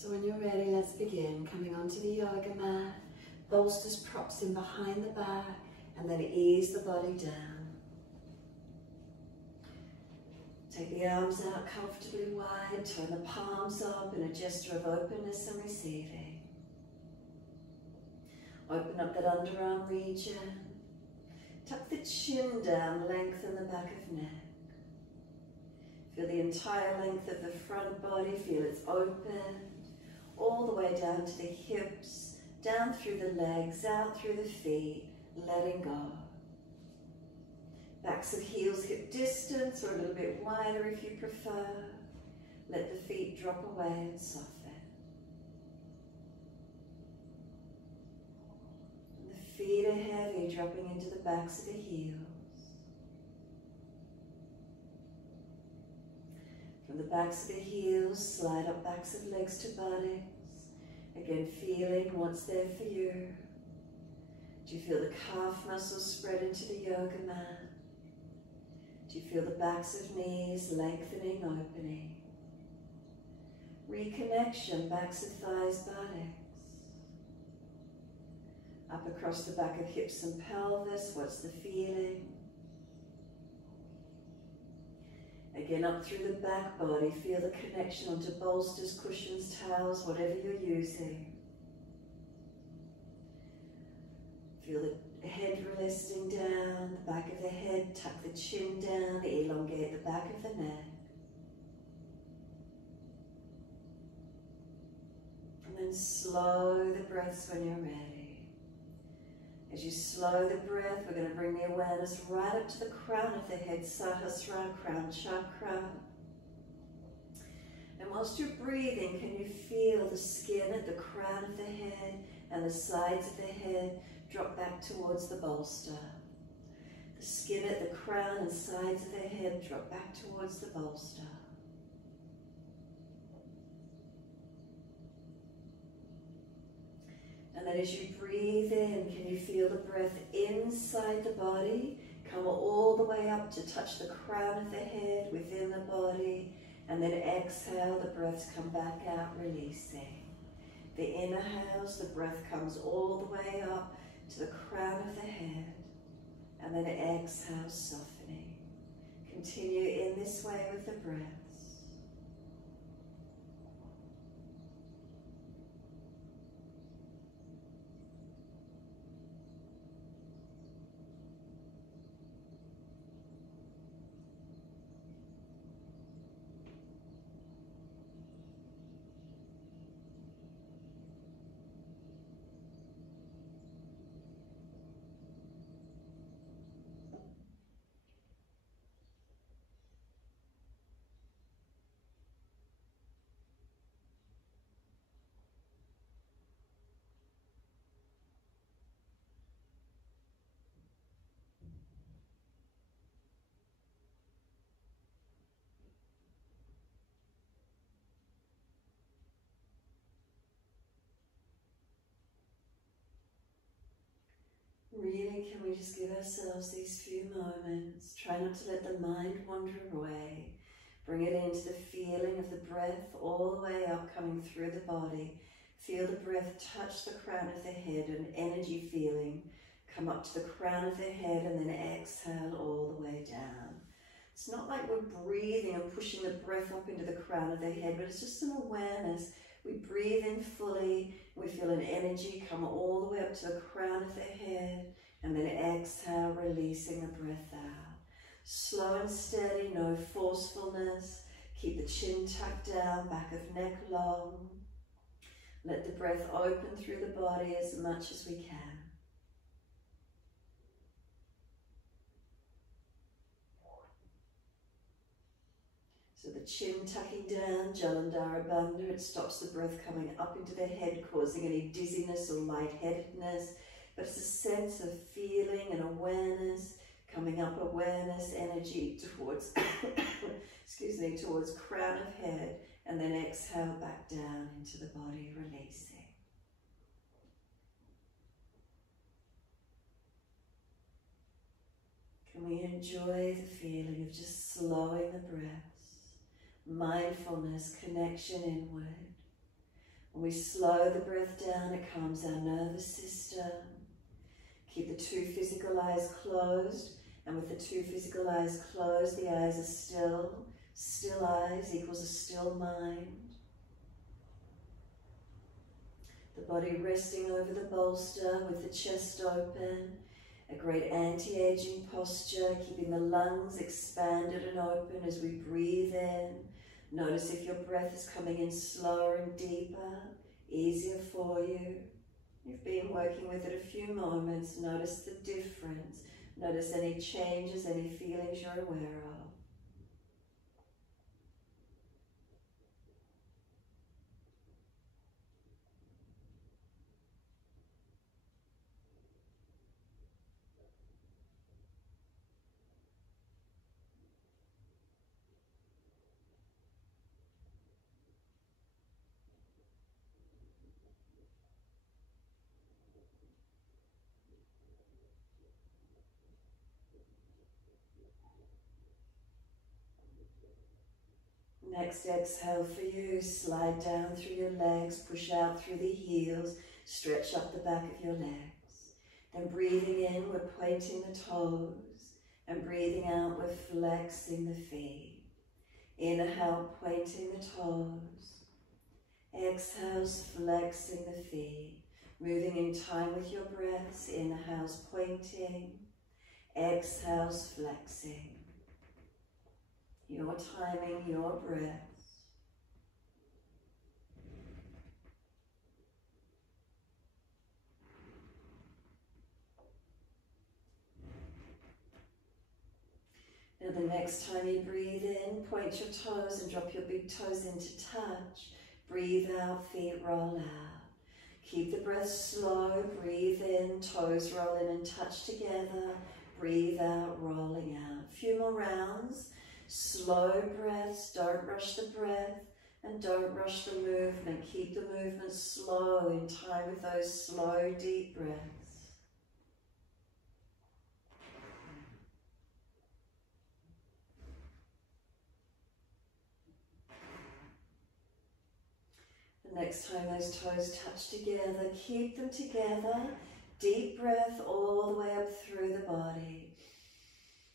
So when you're ready, let's begin. Coming onto the yoga mat, bolsters props in behind the back, and then ease the body down. Take the arms out comfortably wide, turn the palms up in a gesture of openness and receiving. Open up that underarm region. Tuck the chin down, lengthen the back of neck. Feel the entire length of the front body, feel it's open, all the way down to the hips, down through the legs, out through the feet, letting go. Backs of heels hip distance or a little bit wider if you prefer. Let the feet drop away and soften. And the feet are heavy, dropping into the backs of the heels. From the backs of the heels, slide up backs of legs to buttocks. Again, feeling what's there for you. Do you feel the calf muscles spread into the yoga mat? Do you feel the backs of knees lengthening, opening? Reconnection, backs of thighs, buttocks. Up across the back of hips and pelvis, what's the feeling? Again, up through the back body, feel the connection onto bolsters, cushions, towels, whatever you're using. Feel the head resting down, the back of the head, tuck the chin down, elongate the back of the neck. And then slow the breaths when you're ready. As you slow the breath, we're going to bring the awareness right up to the crown of the head, Sahasrara, crown chakra. And whilst you're breathing, can you feel the skin at the crown of the head and the sides of the head drop back towards the bolster? The skin at the crown and sides of the head drop back towards the bolster. And then as you breathe in, can you feel the breath inside the body, come all the way up to touch the crown of the head within the body, and then exhale, the breaths come back out, releasing. The inhales, the breath comes all the way up to the crown of the head, and then exhale, softening. Continue in this way with the breaths. Really, can we just give ourselves these few moments? Try not to let the mind wander away. Bring it into the feeling of the breath all the way up, coming through the body. Feel the breath touch the crown of the head, an energy feeling. Come up to the crown of the head and then exhale all the way down. It's not like we're breathing and pushing the breath up into the crown of the head, but it's just an awareness. We breathe in fully, we feel an energy come all the way up to the crown of the head, and then exhale, releasing the breath out. Slow and steady, no forcefulness. Keep the chin tucked down, back of neck long. Let the breath open through the body as much as we can. So the chin tucking down, Jalandhara Bandha, it stops the breath coming up into the head, causing any dizziness or lightheadedness. But it's a sense of feeling and awareness, coming up awareness, energy towards, excuse me, towards crown of head, and then exhale back down into the body, releasing. Can we enjoy the feeling of just slowing the breath? Mindfulness, connection inward. When we slow the breath down, it calms our nervous system. Keep the two physical eyes closed, and with the two physical eyes closed, the eyes are still. Still eyes equals a still mind. The body resting over the bolster with the chest open. A great anti-aging posture, keeping the lungs expanded and open as we breathe in. Notice if your breath is coming in slower and deeper, easier for you. You've been working with it a few moments. Notice the difference. Notice any changes, any feelings you're aware of. Next exhale for you, slide down through your legs, push out through the heels, stretch up the back of your legs. Then breathing in, we're pointing the toes, and breathing out, we're flexing the feet. Inhale, pointing the toes. Exhales, flexing the feet. Moving in time with your breaths, inhales, pointing. Exhales, flexing. Your timing, your breaths. Now the next time you breathe in, point your toes and drop your big toes into touch. Breathe out, feet roll out. Keep the breath slow, breathe in, toes roll in and touch together. Breathe out, rolling out. A few more rounds. Slow breaths, don't rush the breath and don't rush the movement. Keep the movement slow in time with those slow, deep breaths. The next time those toes touch together, keep them together. Deep breath all the way up through the body.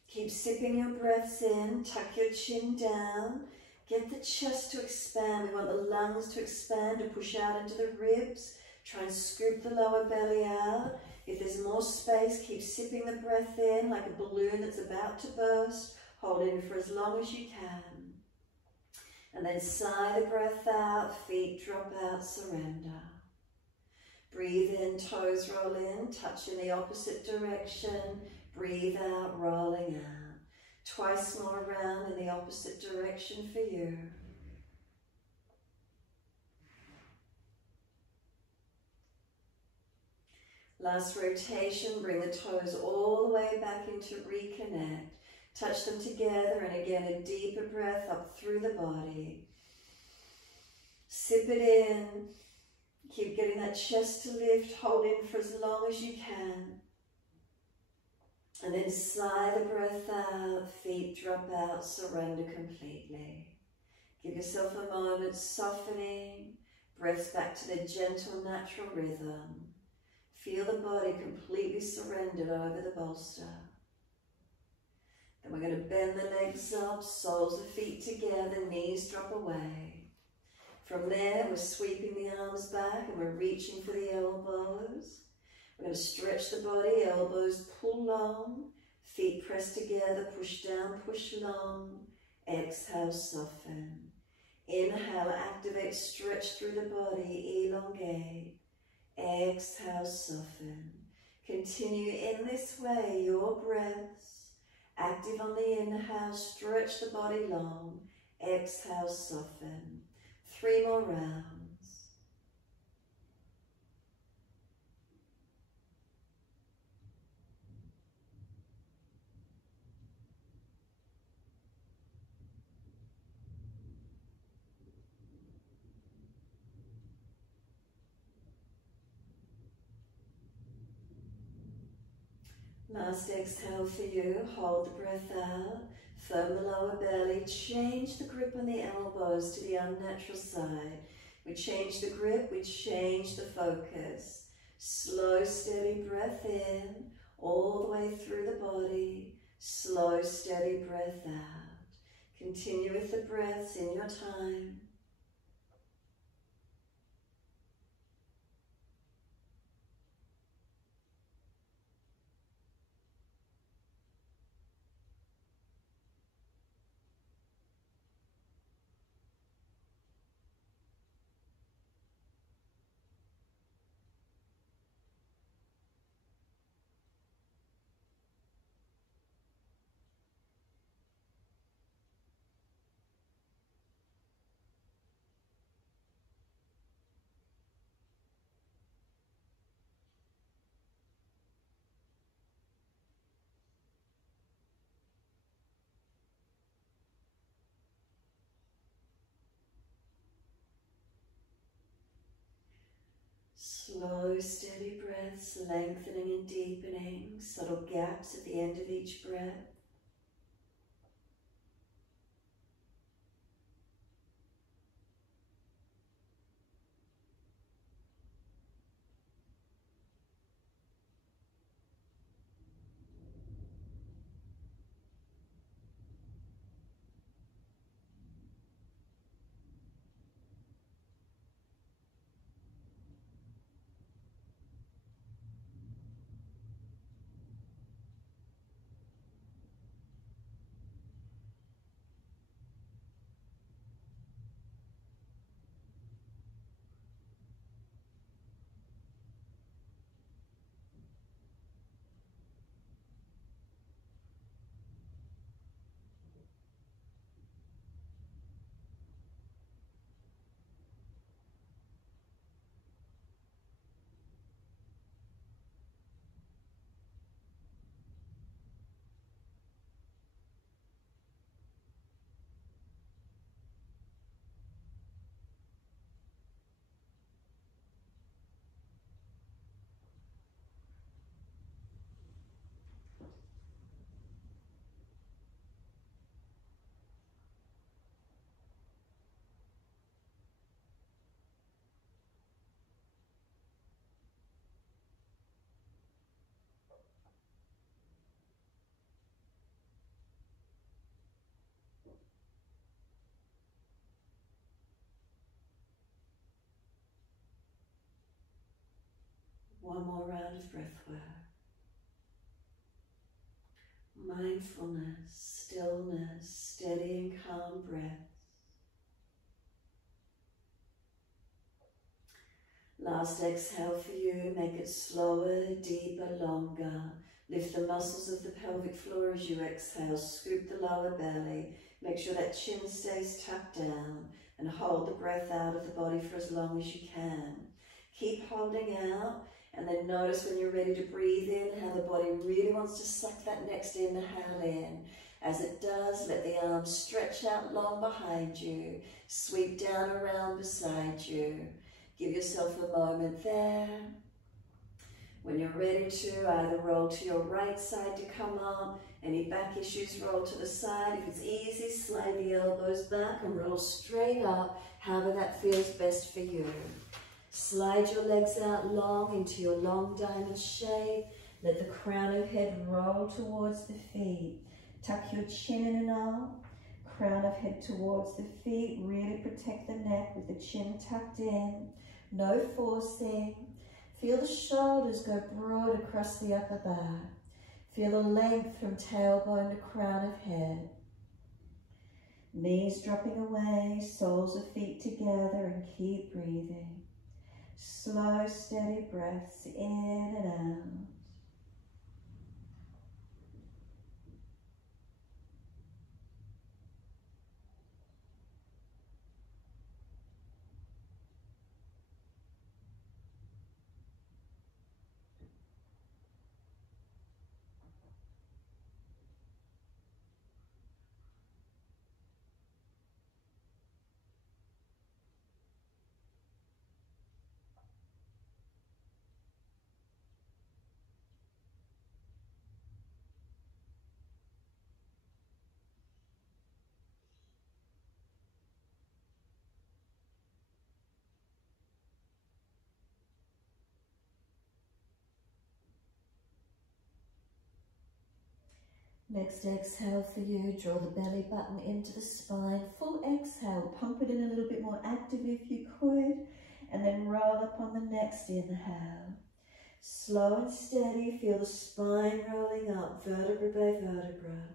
Keep sipping your breaths in, tuck your chin down, get the chest to expand. We want the lungs to expand, to push out into the ribs. Try and scoop the lower belly out. If there's more space, keep sipping the breath in like a balloon that's about to burst. Hold in for as long as you can. And then sigh the breath out, feet drop out, surrender. Breathe in, toes roll in, touch in the opposite direction. Breathe out, rolling out. Twice more around in the opposite direction for you. Last rotation, bring the toes all the way back into reconnect. Touch them together and again a deeper breath up through the body. Sip it in. Keep getting that chest to lift. Hold in for as long as you can. And then sigh the breath out, feet drop out, surrender completely. Give yourself a moment softening, breaths back to their gentle, natural rhythm. Feel the body completely surrendered over the bolster. Then we're going to bend the legs up, soles of feet together, knees drop away. From there, we're sweeping the arms back and we're reaching for the elbows. We're going to stretch the body, elbows pull long, feet press together, push down, push long. Exhale, soften. Inhale, activate, stretch through the body, elongate. Exhale, soften. Continue in this way, your breaths. Active on the inhale, stretch the body long. Exhale, soften. 3 more rounds. Last exhale for you, hold the breath out, firm the lower belly, change the grip on the elbows to the unnatural side. We change the grip, we change the focus. Slow, steady breath in, all the way through the body. Slow, steady breath out. Continue with the breaths in your time. Slow, steady breaths, lengthening and deepening, subtle gaps at the end of each breath. One more round of breath work. Mindfulness, stillness, steady and calm breath. Last exhale for you, make it slower, deeper, longer. Lift the muscles of the pelvic floor as you exhale, scoop the lower belly. Make sure that chin stays tucked down and hold the breath out of the body for as long as you can. Keep holding out. And then notice when you're ready to breathe in how the body really wants to suck that next inhale in. As it does, let the arms stretch out long behind you. Sweep down around beside you. Give yourself a moment there. When you're ready to, either roll to your right side to come up. Any back issues, roll to the side. If it's easy, slide the elbows back and roll straight up, however that feels best for you. Slide your legs out long into your long diamond shape. Let the crown of head roll towards the feet. Tuck your chin in and up. Crown of head towards the feet. Really protect the neck with the chin tucked in. No forcing. Feel the shoulders go broad across the upper back. Feel the length from tailbone to crown of head. Knees dropping away, soles of feet together, and keep breathing. Slow, steady breaths in and out. Next exhale for you, draw the belly button into the spine. Full exhale, pump it in a little bit more actively if you could. And then roll up on the next inhale. Slow and steady, feel the spine rolling up, vertebra by vertebra.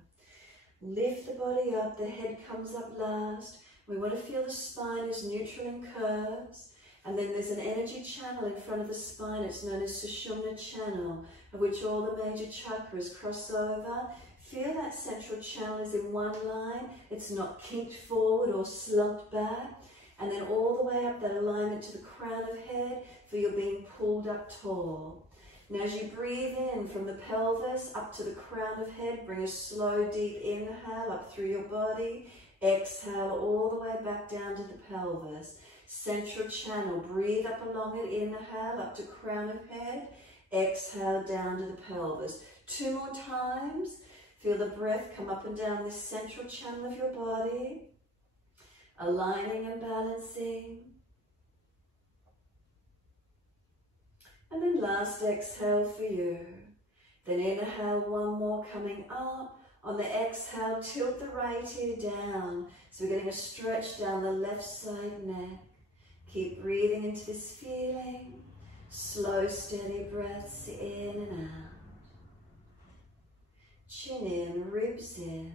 Lift the body up, the head comes up last. We want to feel the spine is neutral and curves. And then there's an energy channel in front of the spine. It's known as Sushumna channel, of which all the major chakras cross over. Feel that central channel is in one line. It's not kinked forward or slumped back. And then all the way up that alignment to the crown of head, feel you're being pulled up tall. Now as you breathe in from the pelvis up to the crown of head, bring a slow deep inhale up through your body. Exhale all the way back down to the pelvis. Central channel, breathe up along it, inhale up to crown of head. Exhale down to the pelvis. 2 more times. Feel the breath come up and down this central channel of your body. Aligning and balancing. And then last exhale for you. Then inhale one more coming up. On the exhale, tilt the right ear down. So we're getting a stretch down the left side neck. Keep breathing into this feeling. Slow, steady breaths in and out. Chin in, ribs in.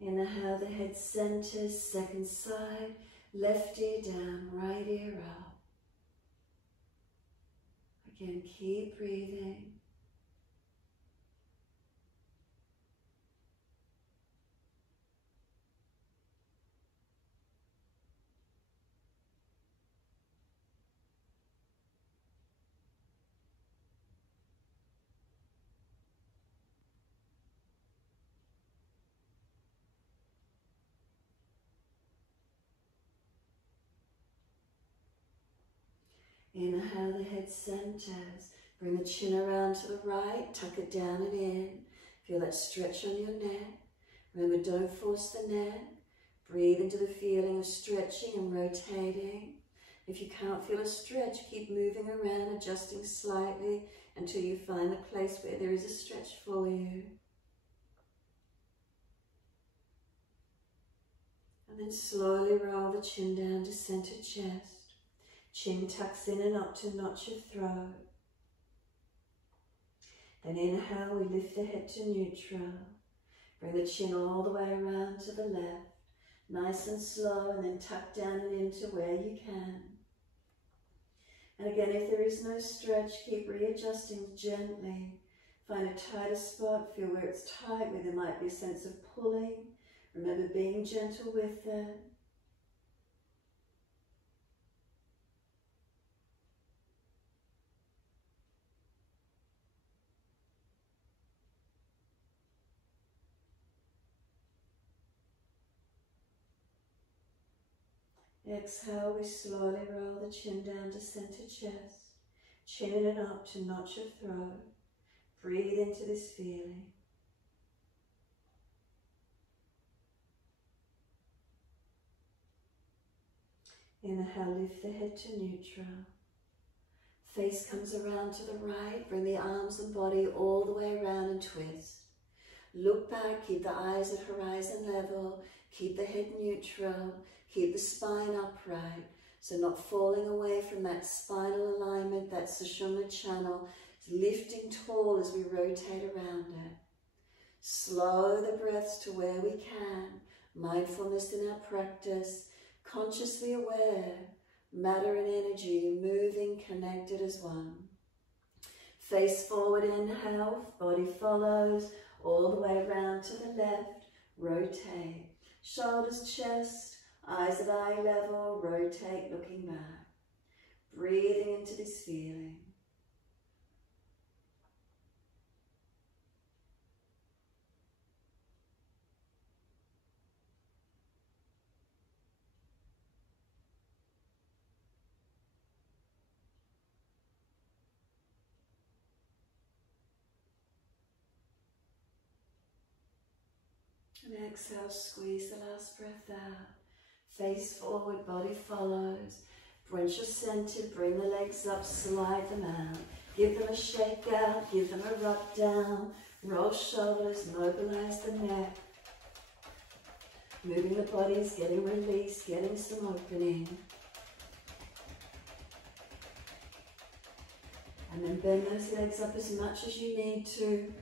Inhale, the head centers, second side, left ear down, right ear up. Again, keep breathing. Inhale, the head centers. Bring the chin around to the right, tuck it down and in. Feel that stretch on your neck. Remember, don't force the neck. Breathe into the feeling of stretching and rotating. If you can't feel a stretch, keep moving around, adjusting slightly until you find the place where there is a stretch for you. And then slowly roll the chin down to center chest. Chin tucks in and up to notch your throat. Then inhale, we lift the head to neutral. Bring the chin all the way around to the left. Nice and slow, and then tuck down and into where you can. And again, if there is no stretch, keep readjusting gently. Find a tighter spot, feel where it's tight, where there might be a sense of pulling. Remember being gentle with it. Exhale, we slowly roll the chin down to center chest. Chin in and up to notch your throat. Breathe into this feeling. Inhale, lift the head to neutral. Face comes around to the right. Bring the arms and body all the way around and twist. Look back, keep the eyes at horizon level. Keep the head neutral. Keep the spine upright, so not falling away from that spinal alignment, that Sushumna channel. It's lifting tall as we rotate around it. Slow the breaths to where we can. Mindfulness in our practice. Consciously aware. Matter and energy moving, connected as one. Face forward, inhale. Body follows all the way around to the left. Rotate. Shoulders, chest. Eyes at eye level, rotate, looking back. Breathing into this feeling. And exhale, squeeze the last breath out. Face forward, body follows. Once you're centered, bring the legs up, slide them out. Give them a shake out, give them a rub down. Roll shoulders, mobilize the neck. Moving the bodies, getting release, getting some opening. And then bend those legs up as much as you need to.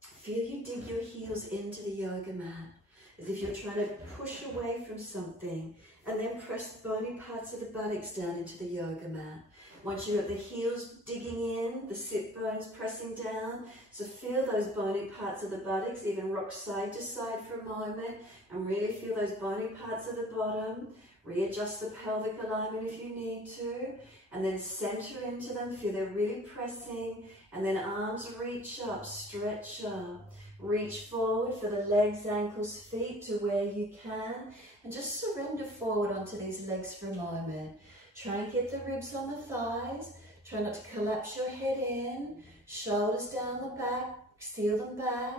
Feel you dig your heels into the yoga mat, as if you're trying to push away from something, and then press bony parts of the buttocks down into the yoga mat. Once you have the heels digging in, the sit bones pressing down, so feel those bony parts of the buttocks, even rock side to side for a moment, and really feel those bony parts of the bottom. Readjust the pelvic alignment if you need to, and then center into them, feel they're really pressing, and then arms reach up, stretch up. Reach forward for the legs, ankles, feet to where you can, and just surrender forward onto these legs for a moment. Try and get the ribs on the thighs. Try not to collapse your head in. Shoulders down the back, seal them back.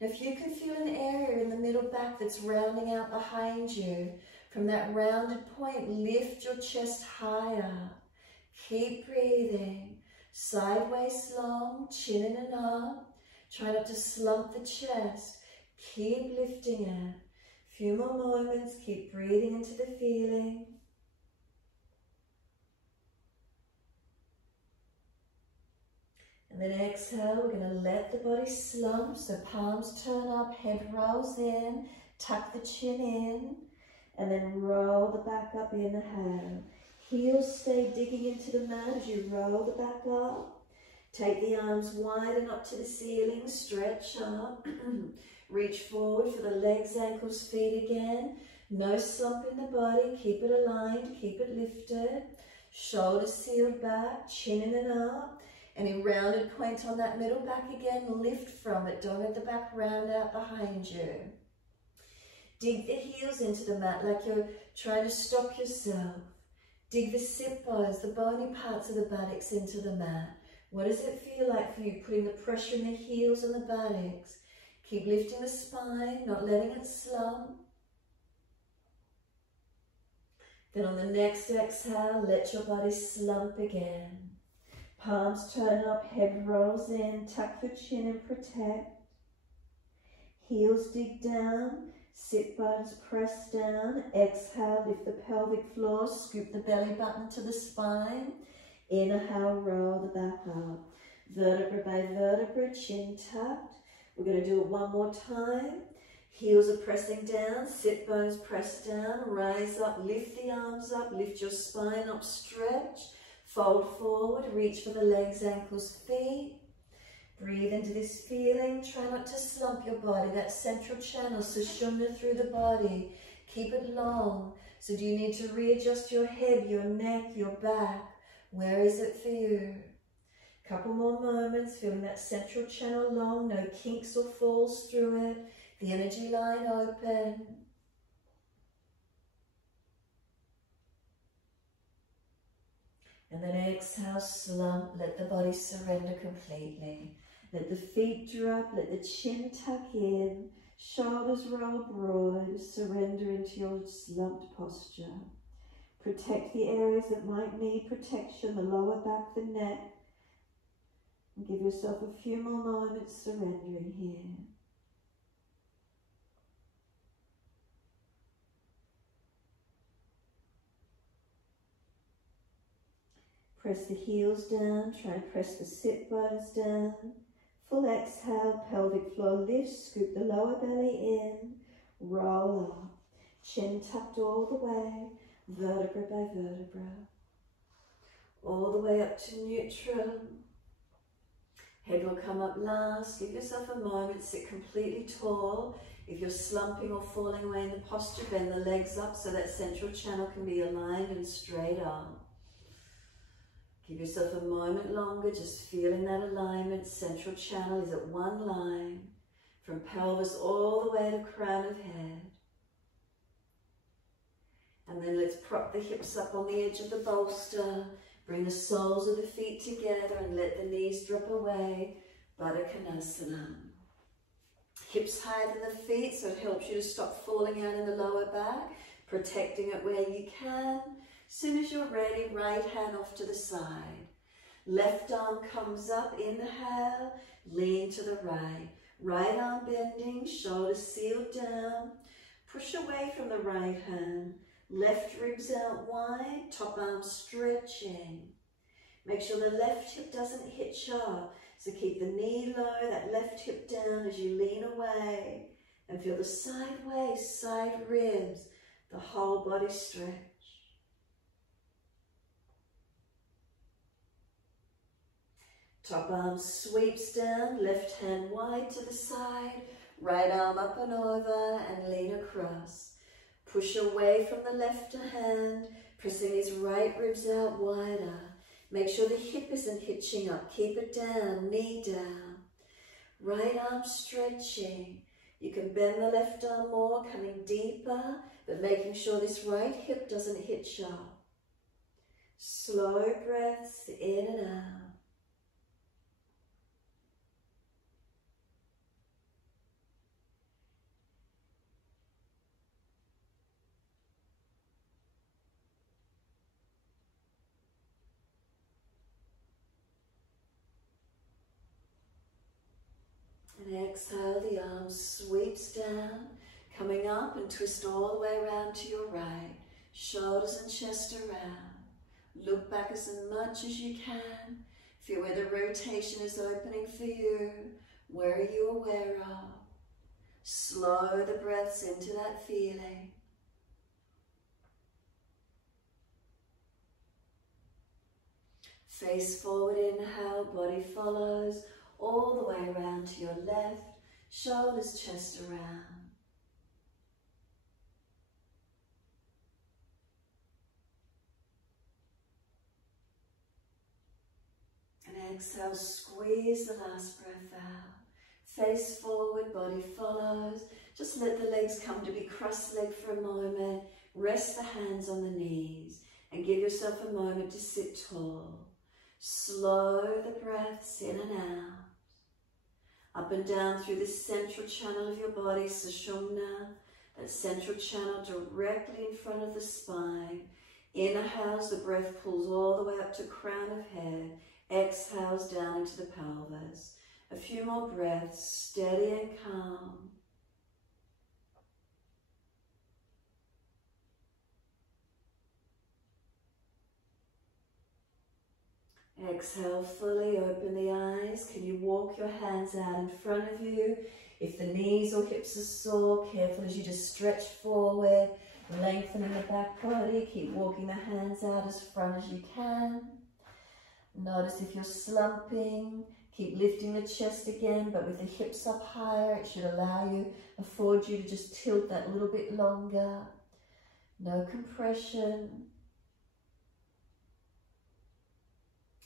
Now if you can feel an area in the middle back that's rounding out behind you, from that rounded point, lift your chest higher. Keep breathing. Sideways long, chin in and up. Try not to slump the chest. Keep lifting it. A few more moments. Keep breathing into the feeling. And then exhale, we're going to let the body slump. So palms turn up, head rolls in, tuck the chin in, and then roll the back up, inhale. Heels stay digging into the mat as you roll the back up. Take the arms wide and up to the ceiling, stretch up. Reach forward for the legs, ankles, feet again. No slump in the body, keep it aligned, keep it lifted. Shoulders sealed back, chin in and up. Any rounded point on that middle back again, lift from it. Don't let the back round out behind you. Dig the heels into the mat like you're trying to stop yourself. Dig the sit bones, the bony parts of the buttocks into the mat. What does it feel like for you, putting the pressure in the heels and the buttocks? Keep lifting the spine, not letting it slump. Then on the next exhale, let your body slump again. Palms turn up, head rolls in, tuck your chin and protect. Heels dig down, sit bones press down. Exhale, lift the pelvic floor, scoop the belly button to the spine. Inhale, roll the back up. Vertebra by vertebra, chin tucked. We're going to do it one more time. Heels are pressing down, sit bones press down, rise up, lift the arms up, lift your spine up, stretch. Fold forward, reach for the legs, ankles, feet. Breathe into this feeling. Try not to slump your body. That central channel, Sushumna through the body. Keep it long. So do you need to readjust your head, your neck, your back? Where is it for you? Couple more moments, feeling that central channel long. No kinks or falls through it. The energy line open. And then exhale, slump, let the body surrender completely. Let the feet drop, let the chin tuck in, shoulders roll broad, surrender into your slumped posture. Protect the areas that might need protection, the lower back, the neck. And give yourself a few more moments surrendering here. Press the heels down, try and press the sit bones down. Full exhale, pelvic floor lifts, scoop the lower belly in, roll up. Chin tucked all the way, vertebra by vertebra. All the way up to neutral. Head will come up last. Give yourself a moment, sit completely tall. If you're slumping or falling away in the posture, bend the legs up so that central channel can be aligned and straight up. Give yourself a moment longer, just feeling that alignment. Central channel is at one line, from pelvis all the way to crown of head. And then let's prop the hips up on the edge of the bolster. Bring the soles of the feet together and let the knees drop away. Baddha Konasana. Hips higher than the feet, so it helps you to stop falling out in the lower back. Protecting it where you can. Soon as you're ready, right hand off to the side. Left arm comes up, inhale, lean to the right. Right arm bending, shoulders sealed down. Push away from the right hand. Left ribs out wide, top arm stretching. Make sure the left hip doesn't hit sharp. So keep the knee low, that left hip down as you lean away. And feel the sideways, side ribs, the whole body stretch. Top arm sweeps down, left hand wide to the side, right arm up and over and lean across. Push away from the left hand, pressing these right ribs out wider. Make sure the hip isn't hitching up, keep it down, knee down. Right arm stretching. You can bend the left arm more, coming deeper, but making sure this right hip doesn't hitch up. Slow breaths in and out. And exhale, the arm sweeps down, coming up and twist all the way around to your right. Shoulders and chest around. Look back as much as you can. Feel where the rotation is opening for you. Where are you aware of? Slow the breaths into that feeling. Face forward, inhale, body follows. All the way around to your left, shoulders, chest around. And exhale, squeeze the last breath out. Face forward, body follows. Just let the legs come to be cross-legged for a moment. Rest the hands on the knees and give yourself a moment to sit tall. Slow the breaths in and out. Up and down through the central channel of your body, Sushumna, that central channel directly in front of the spine. Inhales, the breath pulls all the way up to crown of head. Exhales down into the pelvis. A few more breaths, steady and calm. Exhale, fully open the eyes. Can you walk your hands out in front of you? If the knees or hips are sore, careful as you just stretch forward, lengthening the back body. Keep walking the hands out as front as you can. Notice if you're slumping, keep lifting the chest again, but with the hips up higher, it should afford you to just tilt that a little bit longer. No compression.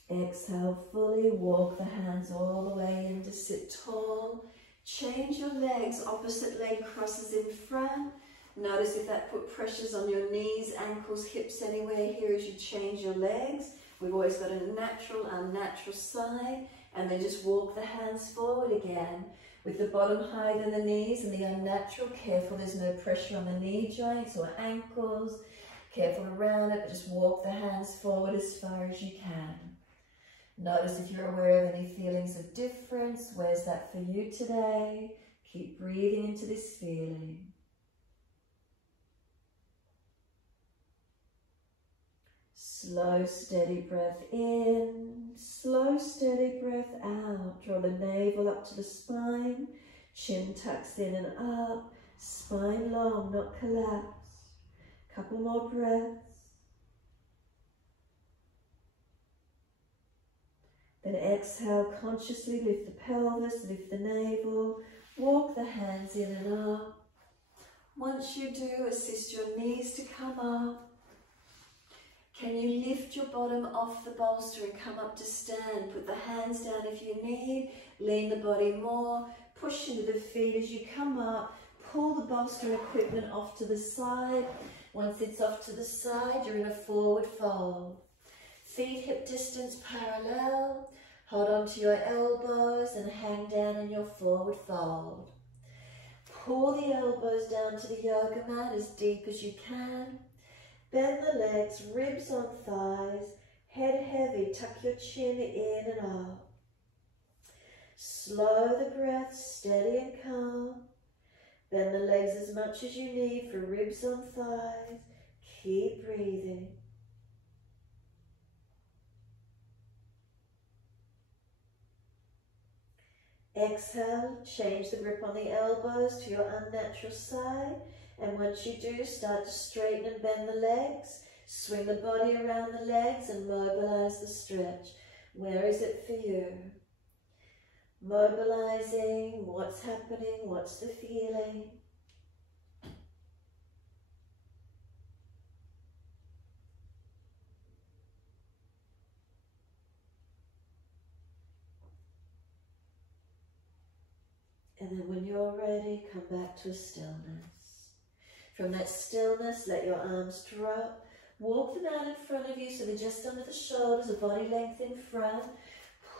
Exhale fully, walk the hands all the way in to sit tall. Change your legs, opposite leg crosses in front. Notice if that put pressures on your knees, ankles, hips, anywhere here as you change your legs. We've always got a natural, unnatural side, and then just walk the hands forward again. With the bottom higher than the knees and the unnatural, careful there's no pressure on the knee joints or ankles. Careful around it, but just walk the hands forward as far as you can. Notice if you're aware of any feelings of difference. Where's that for you today? Keep breathing into this feeling. Slow, steady breath in. Slow, steady breath out. Draw the navel up to the spine. Chin tucks in and up. Spine long, not collapsed. Couple more breaths. Then exhale, consciously lift the pelvis, lift the navel, walk the hands in and up. Once you do, assist your knees to come up. Can you lift your bottom off the bolster and come up to stand? Put the hands down if you need, lean the body more, push into the feet as you come up, pull the bolster equipment off to the side. Once it's off to the side, you're in a forward fold. Feet hip distance parallel. Hold on to your elbows and hang down in your forward fold. Pull the elbows down to the yoga mat as deep as you can. Bend the legs, ribs on thighs, head heavy, tuck your chin in and up. Slow the breath, steady and calm. Bend the legs as much as you need for ribs on thighs. Keep breathing. Exhale, change the grip on the elbows to your unnatural side. And once you do, start to straighten and bend the legs. Swing the body around the legs and mobilize the stretch. Where is it for you? Mobilizing, what's happening, what's the feeling? And then when you're ready, come back to a stillness. From that stillness, let your arms drop. Walk them out in front of you so they're just under the shoulders, a body length in front.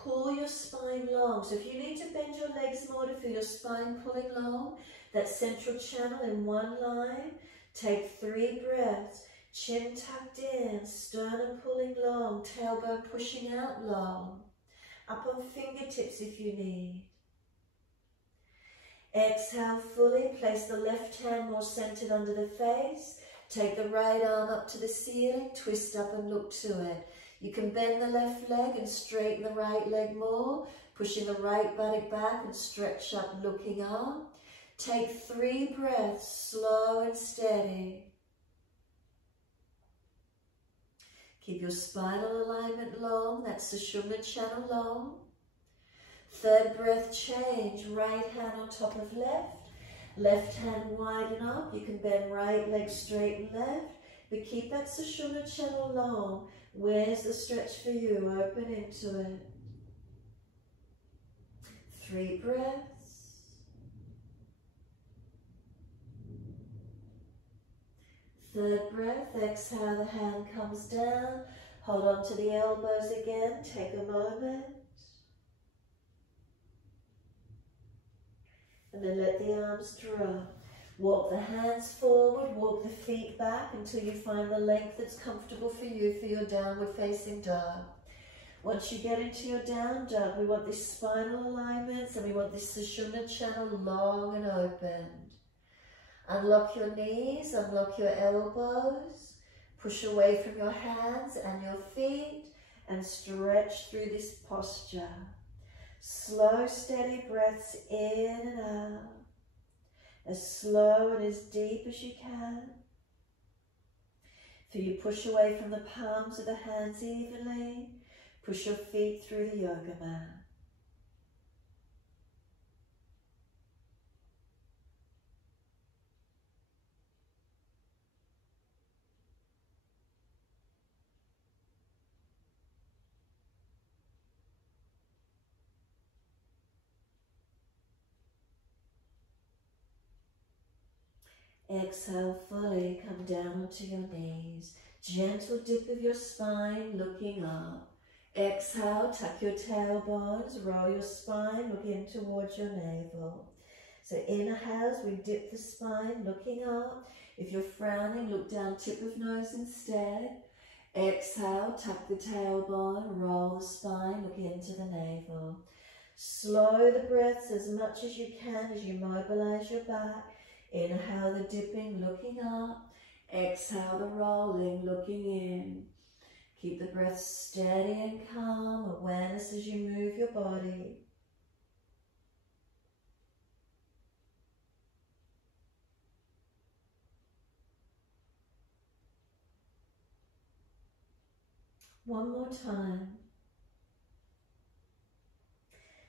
Pull your spine long. So if you need to bend your legs more to feel your spine pulling long, that central channel in one line, take 3 breaths. Chin tucked in, sternum pulling long, tailbone pushing out long. Up on fingertips if you need. Exhale fully, place the left hand more centered under the face. Take the right arm up to the ceiling, twist up and look to it. You can bend the left leg and straighten the right leg more, pushing the right buttock back and stretch up, looking up. Take 3 breaths, slow and steady. Keep your spinal alignment long, that's Sushumna channel long. 3rd breath change, right hand on top of left hand widen up, you can bend right leg straight and left, but keep that Sushumna channel long. Where's the stretch for you? Open into it. 3 breaths. Third breath, exhale, the hand comes down, hold on to the elbows again, take a moment. And then let the arms drop. Walk the hands forward, walk the feet back until you find the length that's comfortable for you for your downward facing dog. Once you get into your down dog, we want these spinal alignments and we want this Sushumna channel long and opened. Unlock your knees, unlock your elbows, push away from your hands and your feet and stretch through this posture. Slow, steady breaths in and out, as slow and as deep as you can. Feel you push away from the palms of the hands evenly, push your feet through the yoga mat. Exhale fully, come down onto your knees. Gentle dip of your spine, looking up. Exhale, tuck your tailbones, roll your spine, look in towards your navel. So inhales, we dip the spine, looking up. If you're frowning, look down, tip of nose instead. Exhale, tuck the tailbone, roll the spine, look into the navel. Slow the breaths as much as you can as you mobilize your back. Inhale the dipping, looking up. Exhale the rolling, looking in. Keep the breath steady and calm. Awareness as you move your body. One more time.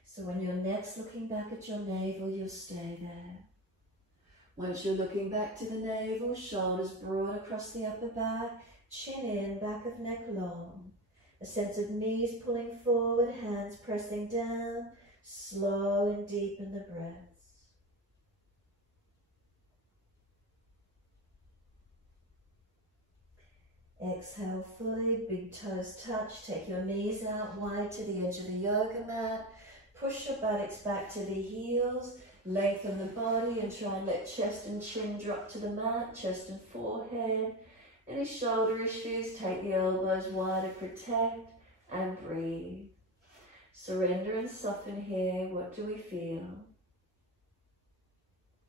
So when you're next looking back at your navel, you'll stay there. Once you're looking back to the navel, shoulders broad across the upper back, chin in, back of neck long. A sense of knees pulling forward, hands pressing down, slow and deepen the breaths. Exhale fully, big toes touch, take your knees out wide to the edge of the yoga mat, push your buttocks back to the heels, lengthen the body and try and let chest and chin drop to the mat, chest and forehead. Any shoulder issues, take the elbows wider, protect and breathe. Surrender and soften here. What do we feel?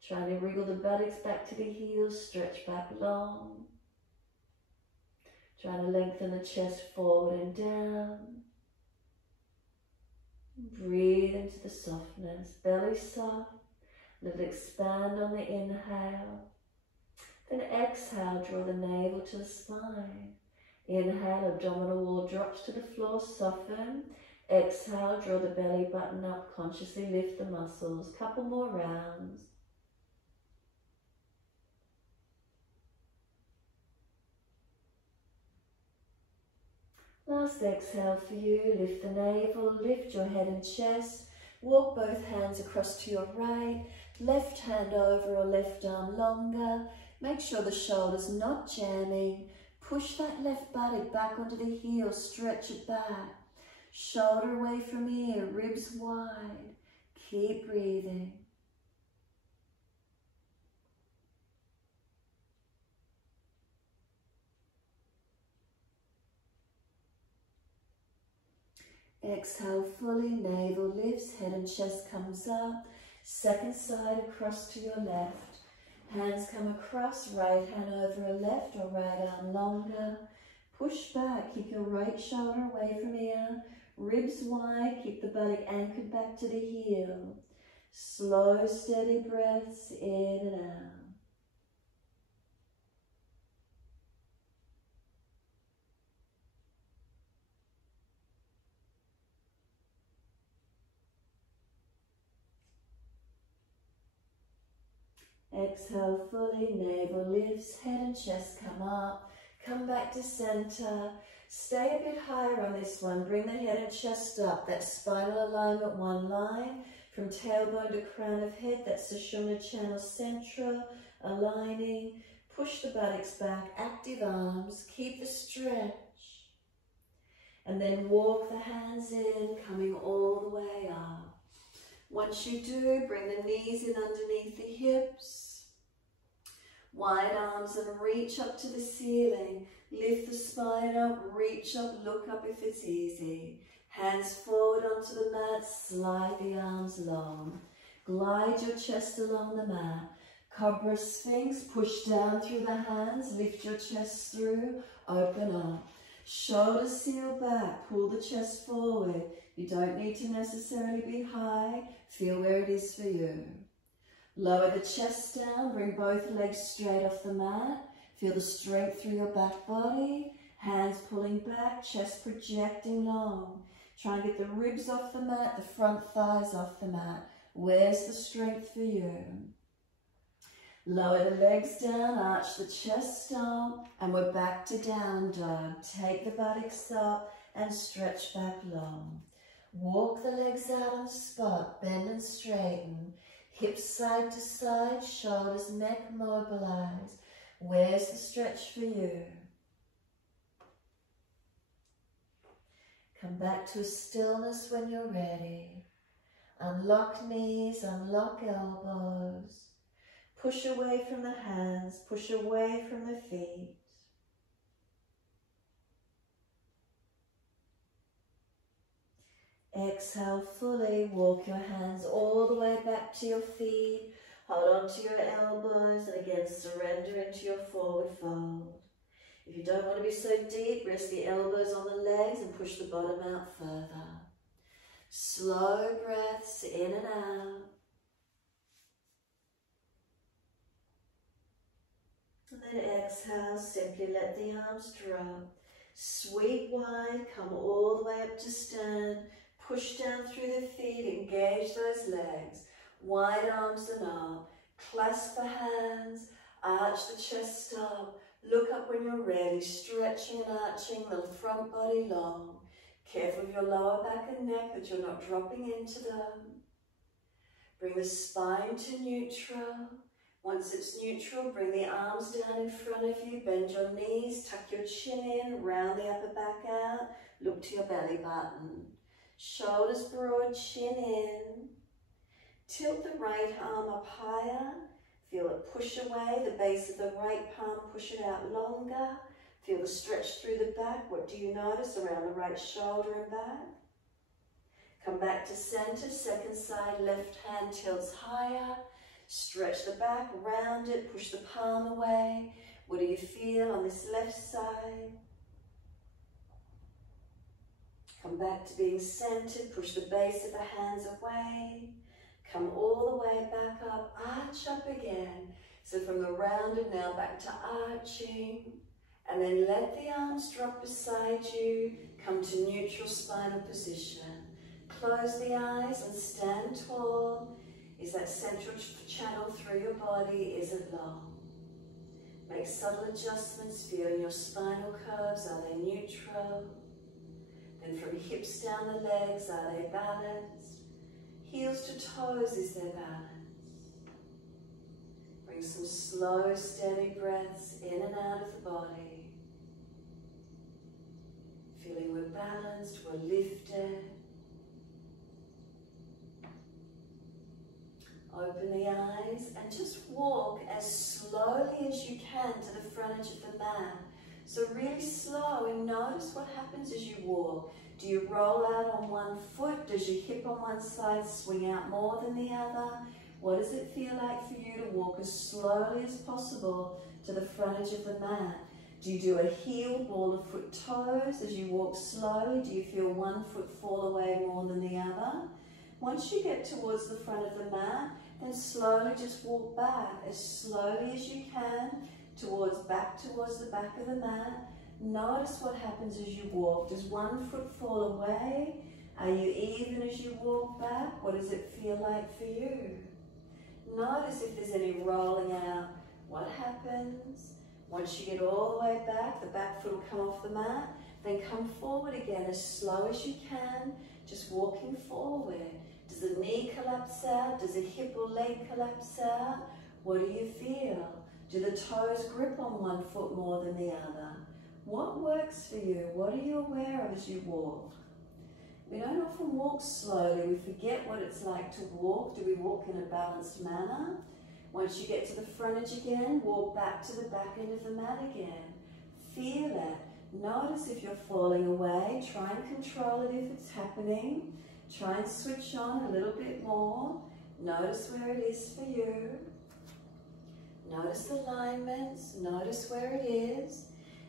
Trying to wriggle the buttocks back to the heels, stretch back long. Trying to lengthen the chest forward and down. Breathe into the softness, belly soft. Let it expand on the inhale. Then exhale, draw the navel to the spine. Inhale, abdominal wall drops to the floor, soften. Exhale, draw the belly button up, consciously lift the muscles. Couple more rounds. Last exhale for you, lift the navel, lift your head and chest, walk both hands across to your right, left hand over or left arm longer, make sure the shoulder's not jamming, push that left buttock back onto the heel, stretch it back, shoulder away from ear, ribs wide, keep breathing. Exhale fully, navel lifts, head and chest comes up. Second side across to your left. Hands come across, right hand over left or right arm longer. Push back, keep your right shoulder away from ear. Ribs wide, keep the buttock anchored back to the heel. Slow, steady breaths in and out. Exhale fully, navel lifts, head and chest come up, come back to center, stay a bit higher on this one, bring the head and chest up, that spinal alignment, one line, from tailbone to crown of head, that Sushumna channel central, aligning, push the buttocks back, active arms, keep the stretch, and then walk the hands in, coming all the way up. Once you do, bring the knees in underneath the hips. Wide arms and reach up to the ceiling. Lift the spine up, reach up, look up if it's easy. Hands forward onto the mat, slide the arms long. Glide your chest along the mat. Cobra Sphinx, push down through the hands, lift your chest through, open up. Shoulders seal back, pull the chest forward. You don't need to necessarily be high. Feel where it is for you. Lower the chest down, bring both legs straight off the mat. Feel the strength through your back body. Hands pulling back, chest projecting long. Try and get the ribs off the mat, the front thighs off the mat. Where's the strength for you? Lower the legs down, arch the chest up, and we're back to down dog. Take the buttocks up and stretch back long. Walk the legs out on the spot, bend and straighten. Hips side to side, shoulders, neck mobilized. Where's the stretch for you? Come back to a stillness when you're ready. Unlock knees, unlock elbows. Push away from the hands, push away from the feet. Exhale fully, walk your hands all the way back to your feet. Hold on to your elbows and again surrender into your forward fold. If you don't want to be so deep, rest the elbows on the legs and push the bottom out further. Slow breaths in and out. And then exhale, simply let the arms drop. Sweep wide, come all the way up to stand. Push down through the feet, engage those legs. Wide arms and up. Clasp the hands, arch the chest up. Look up when you're ready, stretching and arching the front body long. Careful of your lower back and neck that you're not dropping into them. Bring the spine to neutral. Once it's neutral, bring the arms down in front of you, bend your knees, tuck your chin in, round the upper back out, look to your belly button. Shoulders broad, chin in. Tilt the right arm up higher. Feel it push away, the base of the right palm, push it out longer. Feel the stretch through the back. What do you notice around the right shoulder and back? Come back to center, second side, left hand tilts higher. Stretch the back, round it, push the palm away. What do you feel on this left side? Come back to being centered, push the base of the hands away. Come all the way back up, arch up again. So from the rounded now back to arching. And then let the arms drop beside you. Come to neutral spinal position. Close the eyes and stand tall. Is that central channel through your body? Is it long? Make subtle adjustments. Feel your spinal curves. Are they neutral? Then from hips down the legs, are they balanced? Heels to toes, is there balance? Bring some slow, steady breaths in and out of the body. Feeling we're balanced, we're lifted. Open the eyes and just walk as slowly as you can to the front edge of the mat. So really slow, and notice what happens as you walk. Do you roll out on one foot? Does your hip on one side swing out more than the other? What does it feel like for you to walk as slowly as possible to the front edge of the mat? Do you do a heel, ball of foot toes as you walk slowly? Do you feel one foot fall away more than the other? Once you get towards the front of the mat, then slowly just walk back as slowly as you can back towards the back of the mat. Notice what happens as you walk. Does one foot fall away? Are you even as you walk back? What does it feel like for you? Notice if there's any rolling out. What happens? Once you get all the way back, the back foot will come off the mat. Then come forward again as slow as you can, just walking forward. Does the knee collapse out? Does the hip or leg collapse out? What do you feel? Do the toes grip on one foot more than the other? What works for you? What are you aware of as you walk? We don't often walk slowly. We forget what it's like to walk. Do we walk in a balanced manner? Once you get to the front edge again, walk back to the back end of the mat again. Feel it. Notice if you're falling away. Try and control it if it's happening. Try and switch on a little bit more. Notice where it is for you. Notice the alignments. Notice where it is.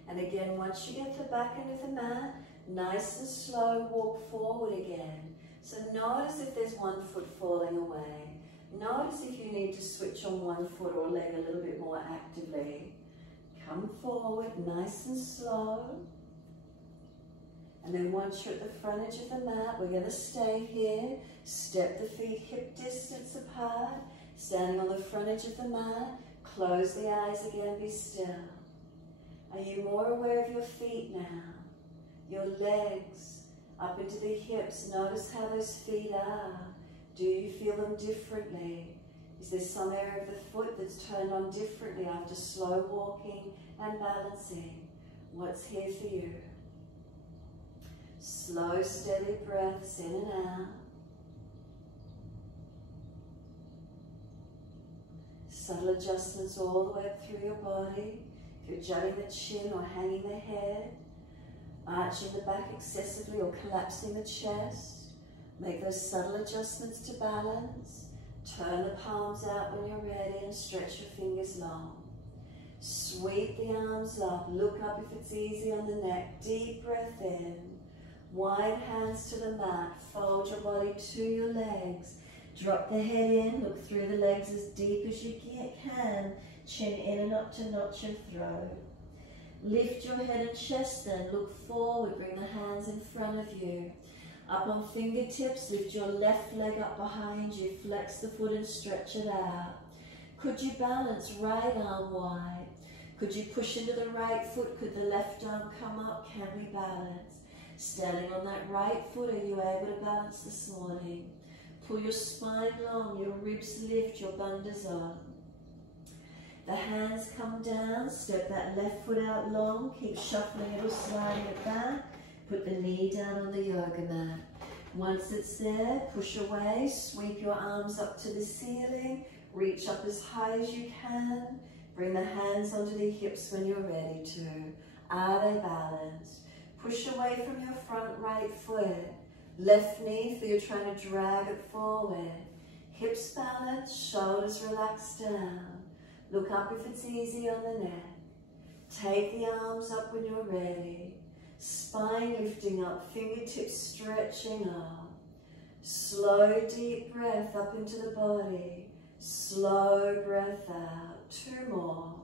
And again, once you get to the back end of the mat, nice and slow, walk forward again. So notice if there's one foot falling away. Notice if you need to switch on one foot or leg a little bit more actively. Come forward, nice and slow. And then once you're at the front edge of the mat, we're going to stay here. Step the feet hip distance apart. Standing on the front edge of the mat. Close the eyes again, be still. Are you more aware of your feet now? Your legs up into the hips. Notice how those feet are. Do you feel them differently? Is there some area of the foot that's turned on differently after slow walking and balancing? What's here for you? Slow, steady breaths in and out. Subtle adjustments all the way up through your body. If you're jutting the chin or hanging the head, arching the back excessively or collapsing the chest, make those subtle adjustments to balance. Turn the palms out when you're ready and stretch your fingers long. Sweep the arms up, look up if it's easy on the neck. Deep breath in. Wide hands to the mat, fold your body to your legs. Drop the head in, look through the legs as deep as you can. Chin in and up to notch your throat. Lift your head and chest then, look forward, bring the hands in front of you. Up on fingertips, lift your left leg up behind you, flex the foot and stretch it out. Could you balance right arm wide? Could you push into the right foot? Could the left arm come up? Can we balance? Standing on that right foot, are you able to balance this morning? Pull your spine long, your ribs lift, your bandhas on. The hands come down, step that left foot out long, keep shuffling it or sliding it back. Put the knee down on the yoga mat. Once it's there, push away, sweep your arms up to the ceiling, reach up as high as you can. Bring the hands onto the hips when you're ready to. Are they balanced? Push away from your front right foot. Left knee, feel you're trying to drag it forward. Hips balanced, shoulders relaxed down. Look up if it's easy on the neck. Take the arms up when you're ready. Spine lifting up, fingertips stretching up. Slow, deep breath up into the body. Slow breath out. 2 more.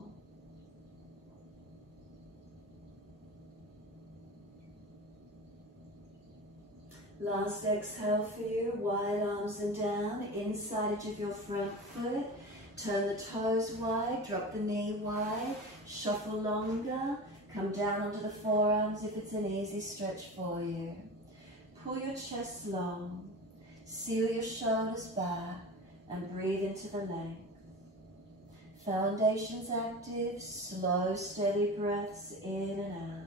Last exhale for you. Wide arms and down. Inside edge of your front foot. Turn the toes wide. Drop the knee wide. Shuffle longer. Come down onto the forearms if it's an easy stretch for you. Pull your chest long. Seal your shoulders back and breathe into the length. Foundations active, slow, steady breaths in and out.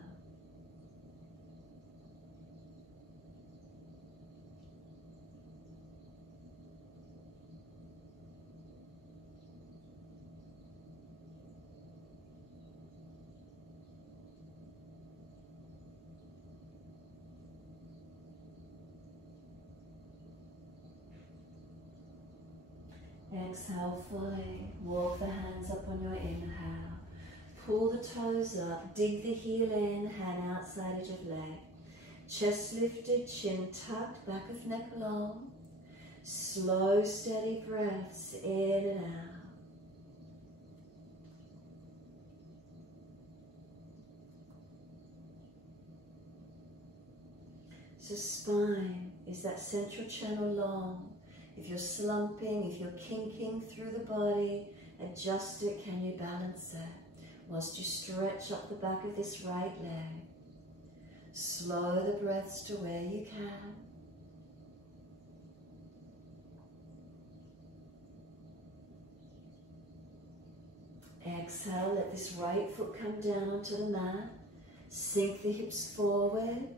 Exhale fully. Walk the hands up on your inhale. Pull the toes up. Dig the heel in. Hand outside edge of leg. Chest lifted. Chin tucked. Back of neck long. Slow, steady breaths in and out. So spine is that central channel long. If you're slumping, if you're kinking through the body, adjust it. Can you balance it? Whilst you stretch up the back of this right leg. Slow the breaths to where you can. Exhale, let this right foot come down onto the mat. Sink the hips forward.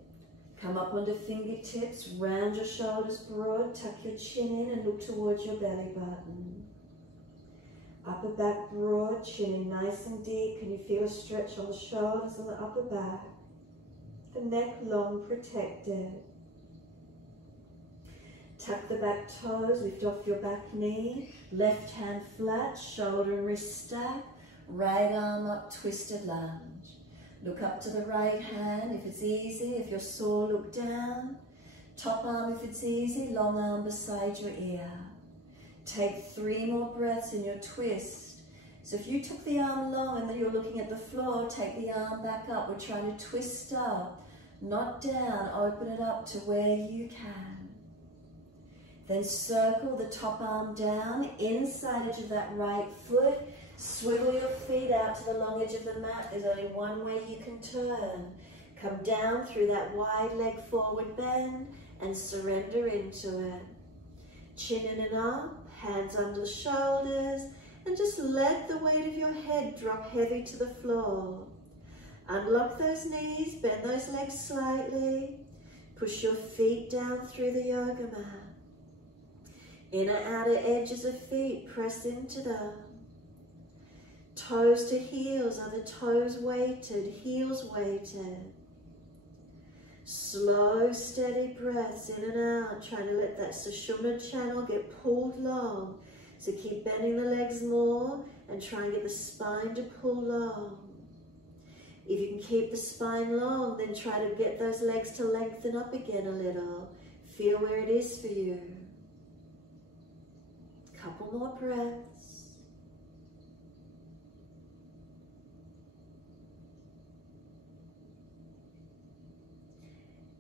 Come up onto fingertips, round your shoulders broad, tuck your chin in and look towards your belly button. Upper back broad, chin in nice and deep. Can you feel a stretch on the shoulders and the upper back? The neck long, protected. Tuck the back toes, lift off your back knee. Left hand flat, shoulder and wrist stack. Right arm up, twisted lunge. Look up to the right hand if it's easy. If you're sore, look down. Top arm if it's easy. Long arm beside your ear. Take 3 more breaths in your twist. So if you took the arm long and then you're looking at the floor, take the arm back up. We're trying to twist up, not down. Open it up to where you can. Then circle the top arm down, inside edge of that right foot. Swivel your feet out to the long edge of the mat. There's only one way you can turn. Come down through that wide leg forward bend and surrender into it. Chin in and up, hands under the shoulders, and just let the weight of your head drop heavy to the floor. Unlock those knees, bend those legs slightly. Push your feet down through the yoga mat. Inner outer edges of feet, press into them. Toes to heels, are the toes weighted, heels weighted. Slow, steady breaths in and out, trying to let that Sushumna channel get pulled long. So keep bending the legs more and try and get the spine to pull long. If you can keep the spine long, then try to get those legs to lengthen up again a little. Feel where it is for you. Couple more breaths.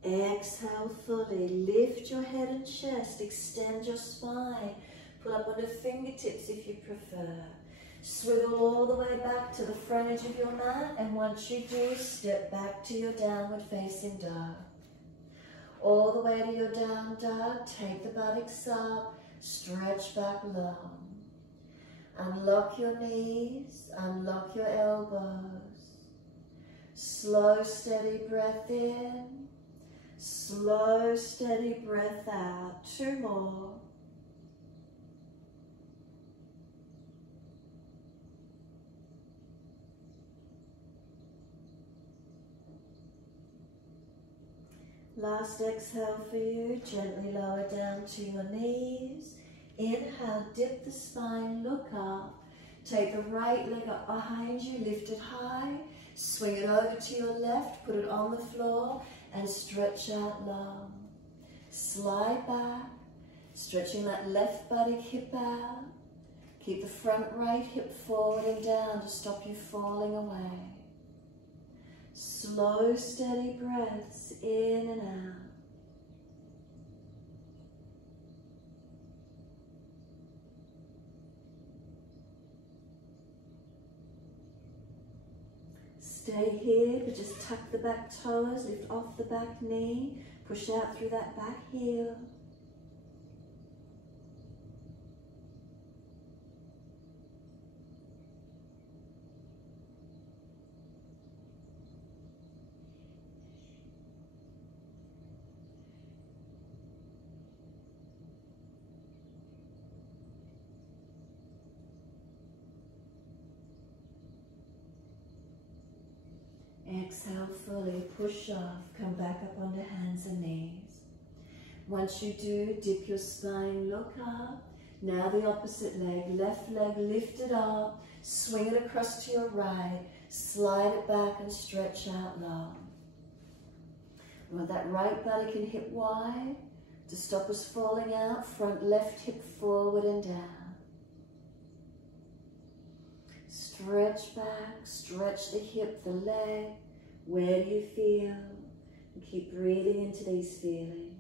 Exhale fully. Lift your head and chest. Extend your spine. Pull up onto fingertips if you prefer. Swivel all the way back to the front edge of your mat, and once you do, step back to your downward facing dog. All the way to your down dog. Take the buttocks up. Stretch back long. Unlock your knees. Unlock your elbows. Slow, steady breath in. Slow, steady breath out. 2 more. Last exhale for you, gently lower down to your knees. Inhale, dip the spine, look up. Take the right leg up behind you, lift it high. Swing it over to your left, put it on the floor, and stretch out long. Slide back, stretching that left buttock hip out. Keep the front right hip forward and down to stop you falling away. Slow, steady breaths in and out. Stay here, but just tuck the back toes, lift off the back knee, push out through that back heel. Exhale fully, push off, come back up onto hands and knees. Once you do, dip your spine, look up. Now the opposite leg, left leg lifted up, swing it across to your right, slide it back and stretch out long. Want that right buttock and hip wide to stop us falling out, front left hip forward and down. Stretch back, stretch the hip, the leg. Where do you feel? And keep breathing into these feelings.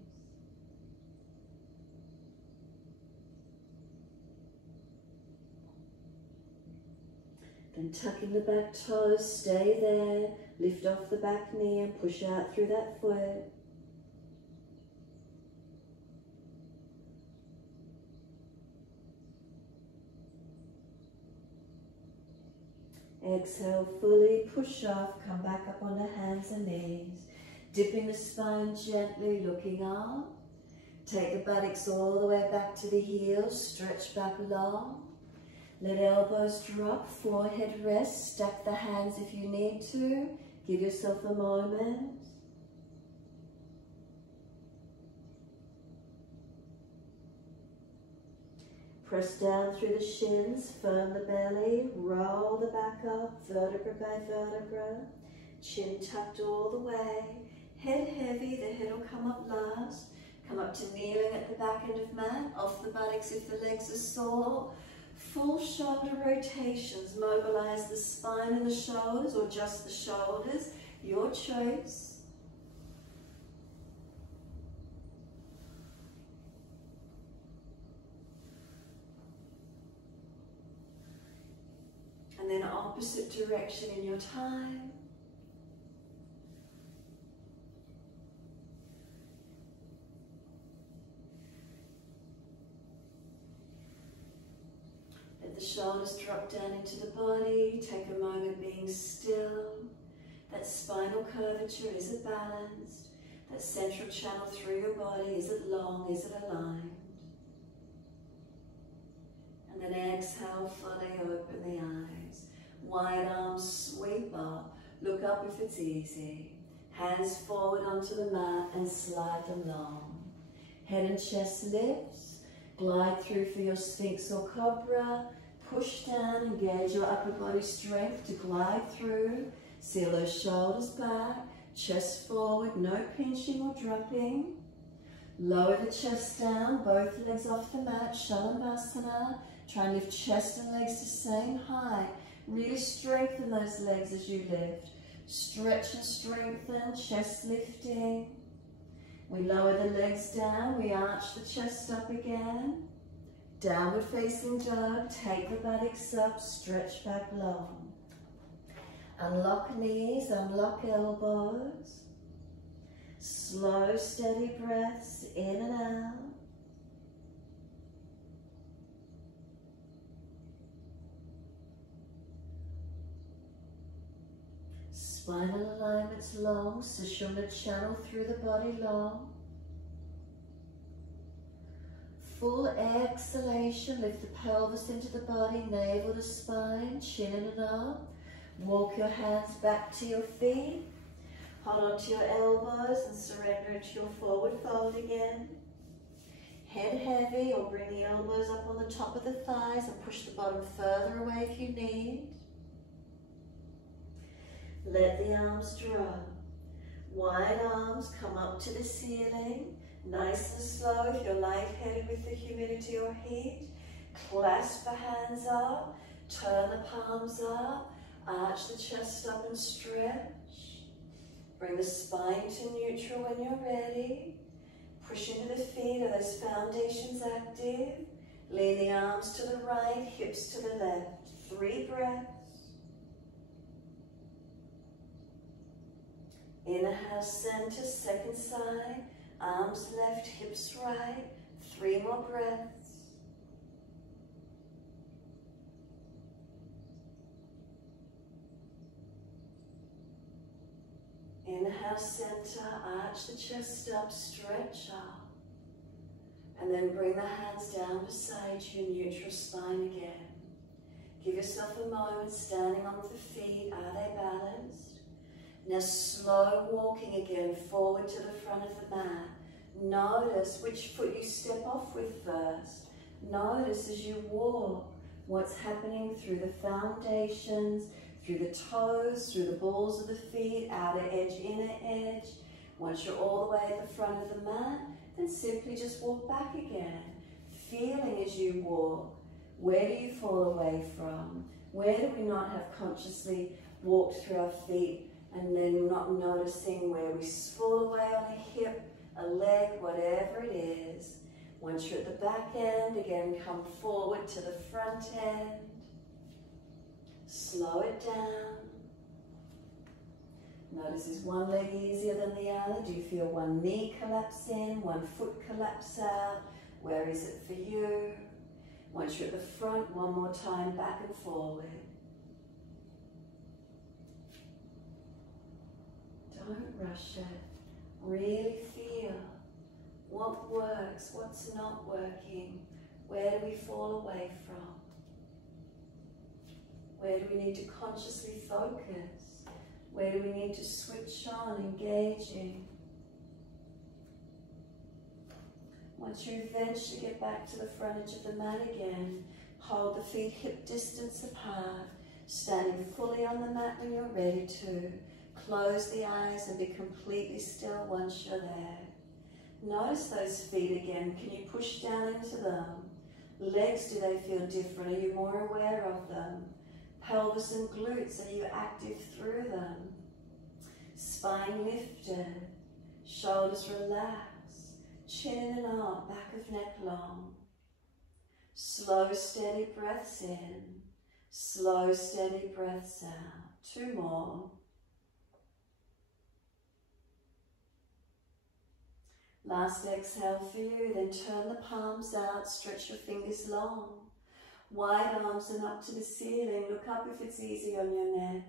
Then tuck in the back toes, stay there. Lift off the back knee and push out through that foot. Exhale fully, push off, come back up onto hands and knees. Dipping the spine gently, looking up. Take the buttocks all the way back to the heels, stretch back long. Let elbows drop, forehead rest, stack the hands if you need to. Give yourself a moment. Press down through the shins, firm the belly, roll the back up, vertebra by vertebra. Chin tucked all the way, head heavy, the head will come up last. Come up to kneeling at the back end of mat, off the buttocks if the legs are sore. Full shoulder rotations, mobilize the spine and the shoulders or just the shoulders, your choice. And then opposite direction in your time. Let the shoulders drop down into the body. Take a moment being still. That spinal curvature, is it balanced? That central channel through your body, is it long? Is it aligned? And then exhale, fully open the eyes. Wide arms sweep up. Look up if it's easy. Hands forward onto the mat and slide them long. Head and chest lifts. Glide through for your Sphinx or Cobra. Push down, engage your upper body strength to glide through. Seal those shoulders back. Chest forward, no pinching or dropping. Lower the chest down, both legs off the mat, Shalabhasana. Try and lift chest and legs to same height. Really strengthen those legs as you lift. Stretch and strengthen, chest lifting. We lower the legs down, we arch the chest up again. Downward facing dog, take the buttocks up, stretch back long. Unlock knees, unlock elbows. Slow, steady breaths in and out. Spinal alignments long, Sushumna channel through the body long. Full exhalation, lift the pelvis into the body, navel to spine, chin in and up. Walk your hands back to your feet. Hold on to your elbows and surrender into your forward fold again. Head heavy, or bring the elbows up on the top of the thighs and push the bottom further away if you need. Let the arms drop. Wide arms come up to the ceiling. Nice and slow if you're lightheaded with the humidity or heat. Clasp the hands up. Turn the palms up. Arch the chest up and stretch. Bring the spine to neutral when you're ready. Push into the feet. Are those foundations active? Lean the arms to the right, hips to the left. 3 breaths. Inhale, center, second side. Arms left, hips right. 3 more breaths. Inhale, center, arch the chest up, stretch up. And then bring the hands down beside you, neutral spine again. Give yourself a moment standing on the feet. Are they balanced? Now slow walking again, forward to the front of the mat. Notice which foot you step off with first. Notice as you walk what's happening through the foundations, through the toes, through the balls of the feet, outer edge, inner edge. Once you're all the way at the front of the mat, then simply just walk back again. Feeling as you walk, where do you fall away from? Where do we not have consciously walked through our feet and then not noticing where we fall away on a hip, a leg, whatever it is. Once you're at the back end, again, come forward to the front end. Slow it down. Notice, is one leg easier than the other? Do you feel one knee collapse in, one foot collapse out? Where is it for you? Once you're at the front, one more time, back and forward. Don't rush it. Really feel what works, what's not working. Where do we fall away from? Where do we need to consciously focus? Where do we need to switch on, engaging? Once you eventually get back to the front edge of the mat again, hold the feet hip distance apart, standing fully on the mat when you're ready to. Close the eyes and be completely still once you're there. Notice those feet again. Can you push down into them? Legs, do they feel different? Are you more aware of them? Pelvis and glutes, are you active through them? Spine lifted. Shoulders relaxed. Chin in and up, back of neck long. Slow, steady breaths in. Slow, steady breaths out. 2 more. Last exhale for you, then turn the palms out, stretch your fingers long. Wide arms and up to the ceiling, look up if it's easy on your neck.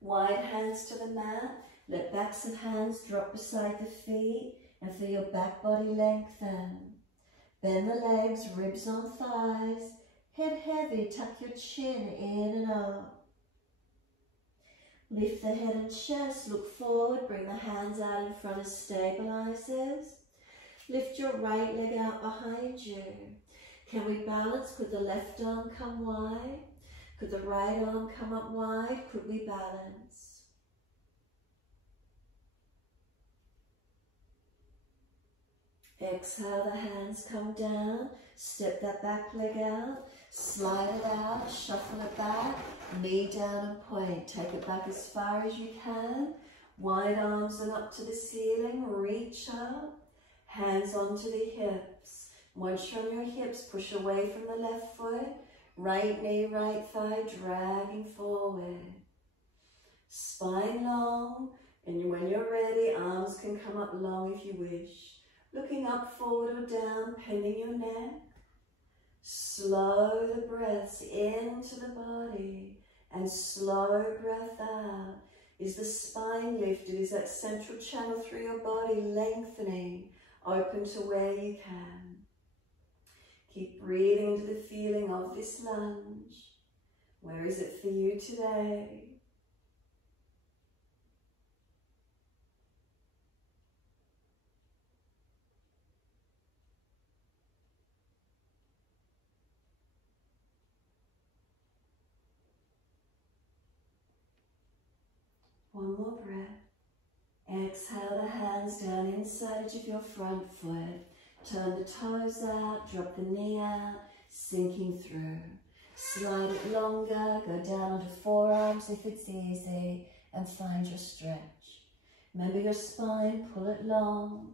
Wide hands to the mat, let backs of hands drop beside the feet and feel your back body lengthen. Bend the legs, ribs on thighs, head heavy, tuck your chin in and up. Lift the head and chest, look forward, bring the hands out in front as stabilizers. Lift your right leg out behind you. Can we balance? Could the left arm come wide? Could the right arm come up wide? Could we balance? Exhale, the hands come down. Step that back leg out. Slide it out, shuffle it back. Knee down and point. Take it back as far as you can. Wide arms and up to the ceiling. Reach up. Hands onto the hips. Once you're on your hips, push away from the left foot. Right knee, right thigh, dragging forward. Spine long. And when you're ready, arms can come up long if you wish. Looking up, forward or down, bending your neck. Slow the breaths into the body and slow breath out. Is the spine lifted? Is that central channel through your body lengthening, open to where you can? Keep breathing into the feeling of this lunge. Where is it for you today? One more breath. Exhale the hands down inside edge of your front foot. Turn the toes out, drop the knee out, sinking through. Slide it longer, go down onto forearms if it's easy, and find your stretch. Remember your spine, pull it long,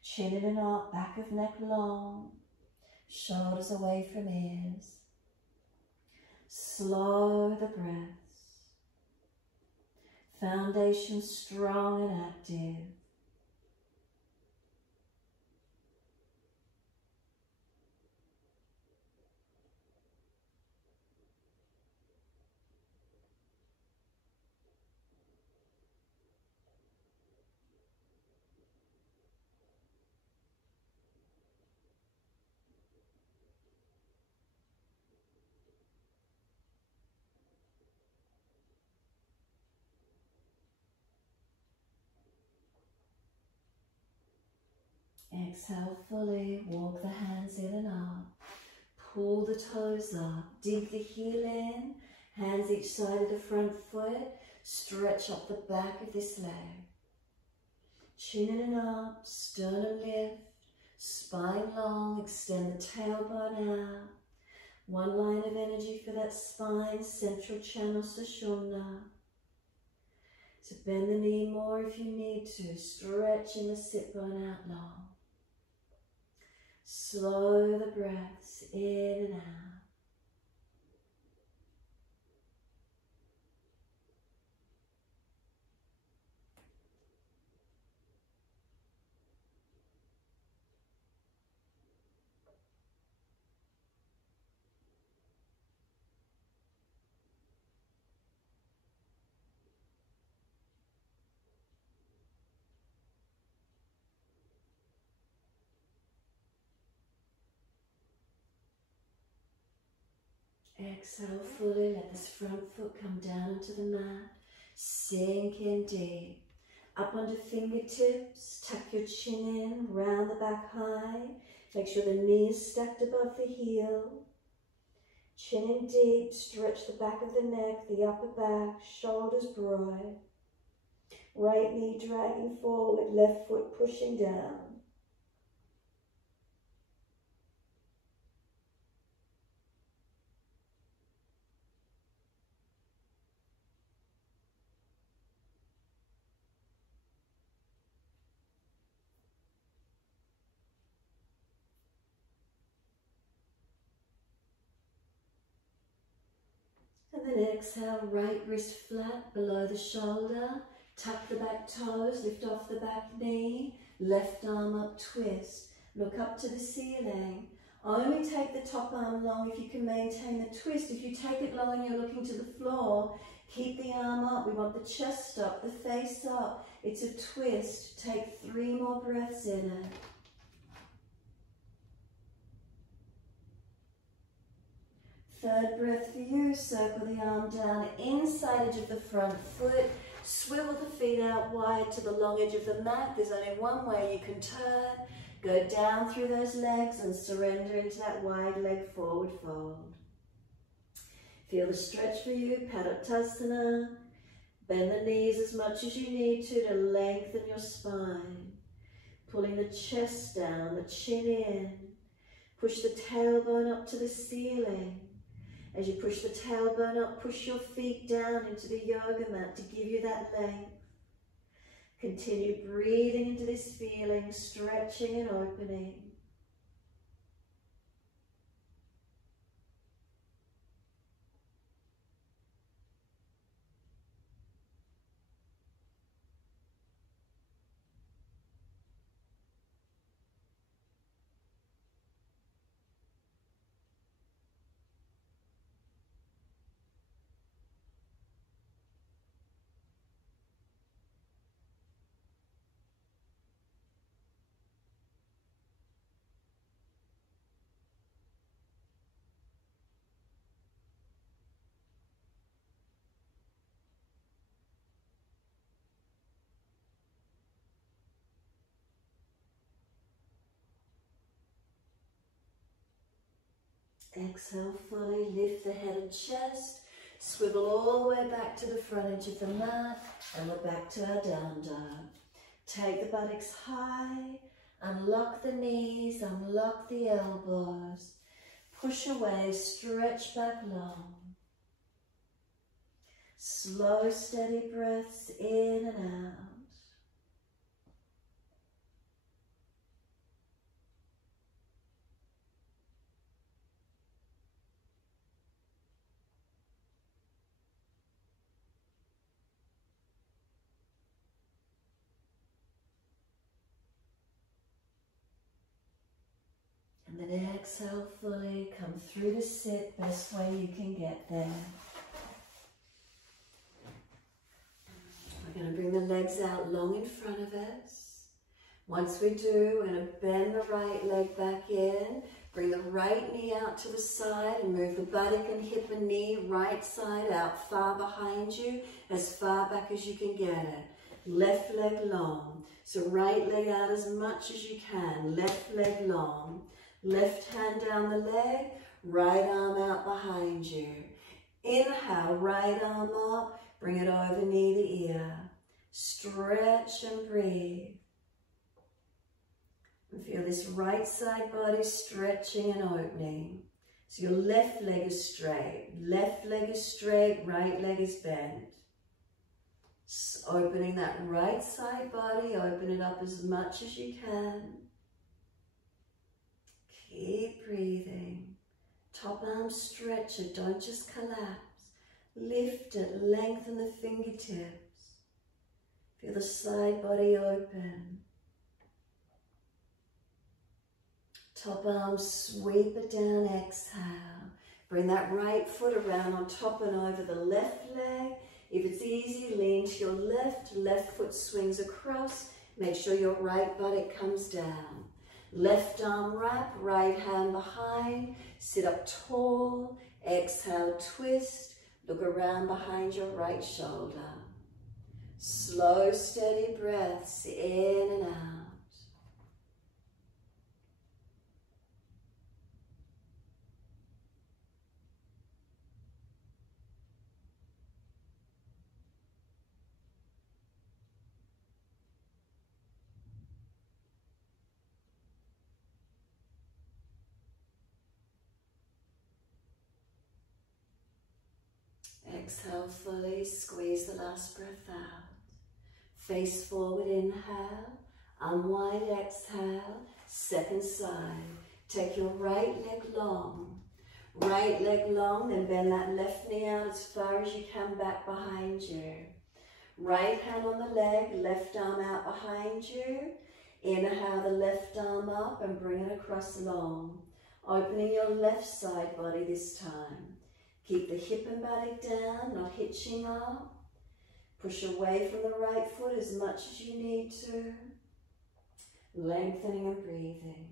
chin in and up, back of neck long, shoulders away from ears. Slow the breaths. Foundation strong and active. Exhale fully, walk the hands in and up. Pull the toes up, dig the heel in, hands each side of the front foot, stretch up the back of this leg. Chin in and up, sternum lift, spine long, extend the tailbone out. One line of energy for that spine, central channel, Sushumna. So bend the knee more if you need to, stretching the sit bone out long. Slow the breaths in and out. Exhale fully, let this front foot come down onto the mat. Sink in deep. Up onto fingertips, tuck your chin in, round the back high. Make sure the knee is stacked above the heel. Chin in deep, stretch the back of the neck, the upper back, shoulders broad. Right knee dragging forward, left foot pushing down. And then exhale, right wrist flat below the shoulder. Tuck the back toes, lift off the back knee. Left arm up, twist. Look up to the ceiling. Only take the top arm long if you can maintain the twist. If you take it long and you're looking to the floor, keep the arm up. We want the chest up, the face up. It's a twist. Take 3 more breaths in it. Third breath for you, circle the arm down, inside edge of the front foot, swivel the feet out wide to the long edge of the mat. There's only one way you can turn. Go down through those legs and surrender into that wide leg forward fold. Feel the stretch for you, Padottanasana. Bend the knees as much as you need to lengthen your spine. Pulling the chest down, the chin in. Push the tailbone up to the ceiling. As you push the tailbone up, push your feet down into the yoga mat to give you that length. Continue breathing into this feeling, stretching and opening. Exhale fully, lift the head and chest, Swivel all the way back to the front edge of the mat, and we're back to our down dog. Take the buttocks high, unlock the knees, unlock the elbows. Push away, stretch back long. Slow, steady breaths in and out. And then exhale fully, come through to sit, best way you can get there. We're going to bring the legs out long in front of us. Once we do, we're going to bend the right leg back in, bring the right knee out to the side and move the buttock and hip and knee right side out, far behind you, as far back as you can get it. Left leg long, so right leg out as much as you can, left leg long. Left hand down the leg, right arm out behind you. Inhale, right arm up, bring it over knee to ear. Stretch and breathe. And feel this right side body stretching and opening. So your left leg is straight, right leg is bent. Opening that right side body, open it up as much as you can. Keep breathing. Top arm stretch it, don't just collapse. Lift it, lengthen the fingertips. Feel the side body open. Top arm, sweep it down, exhale. Bring that right foot around on top and over the left leg. If it's easy, lean to your left, left foot swings across. Make sure your right buttock comes down. Left arm wrap, right hand behind, sit up tall, exhale, twist, look around behind your right shoulder. Slow, steady breaths in and out. Exhale fully, squeeze the last breath out. Face forward, inhale, unwind, exhale, second side. Take your right leg long, then bend that left knee out as far as you can back behind you. Right hand on the leg, left arm out behind you. Inhale the left arm up and bring it across long, opening your left side body this time. Keep the hip and buttock down, not hitching up. Push away from the right foot as much as you need to. Lengthening and breathing.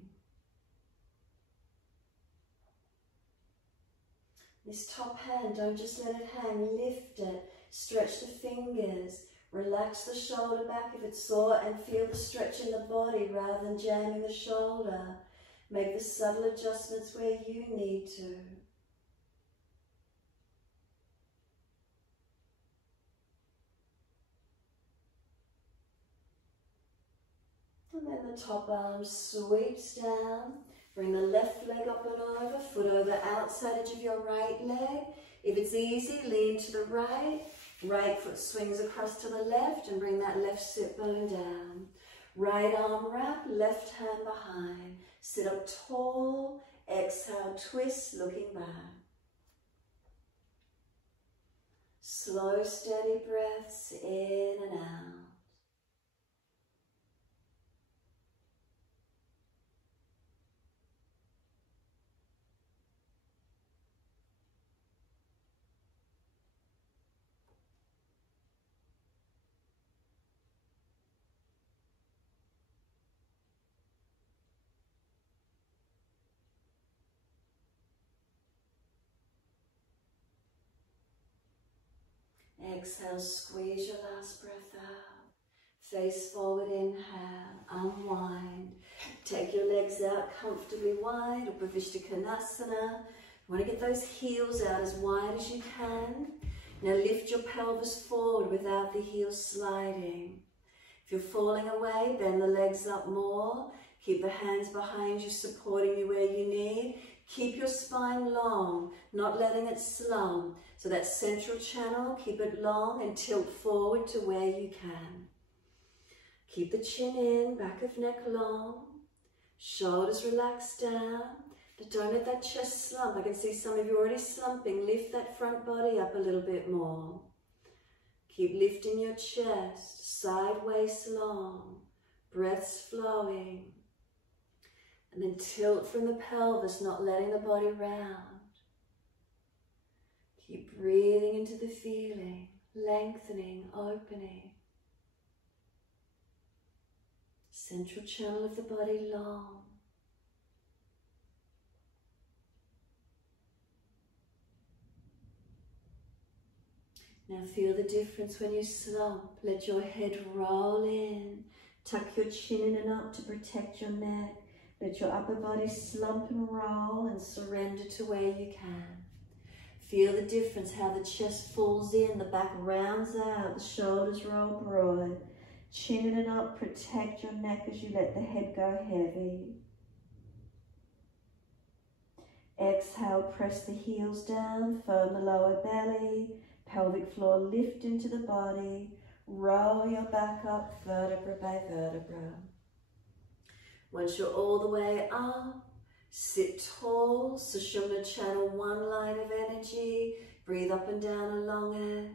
This top hand, don't just let it hang, lift it. Stretch the fingers. Relax the shoulder back if it's sore and feel the stretch in the body rather than jamming the shoulder. Make the subtle adjustments where you need to. And then the top arm sweeps down. Bring the left leg up and over, foot over outside edge of your right leg. If it's easy, lean to the right. Right foot swings across to the left and bring that left sit bone down. Right arm wrap, left hand behind. Sit up tall, exhale, twist, looking back. Slow, steady breaths in and out. Exhale, squeeze your last breath out. Face forward, inhale, unwind. Take your legs out comfortably wide, Upavishta Konasana. You want to get those heels out as wide as you can. Now lift your pelvis forward without the heels sliding. If you're falling away, bend the legs up more. Keep the hands behind you, supporting you where you need. Keep your spine long, not letting it slump. So that central channel, keep it long and tilt forward to where you can. Keep the chin in, back of neck long. Shoulders relaxed down. But don't let that chest slump. I can see some of you already slumping. Lift that front body up a little bit more. Keep lifting your chest, sideways long. Breaths flowing. And then tilt from the pelvis, not letting the body round. Keep breathing into the feeling, lengthening, opening. Central channel of the body long. Now feel the difference when you slump. Let your head roll in. Tuck your chin in and up to protect your neck. Let your upper body slump and roll and surrender to where you can. Feel the difference, how the chest falls in, the back rounds out, the shoulders roll broad. Chin in and up, protect your neck as you let the head go heavy. Exhale, press the heels down, firm the lower belly, pelvic floor lift into the body. Roll your back up, vertebra by vertebra. Once you're all the way up, sit tall, Sushumna channel one line of energy. Breathe up and down along it.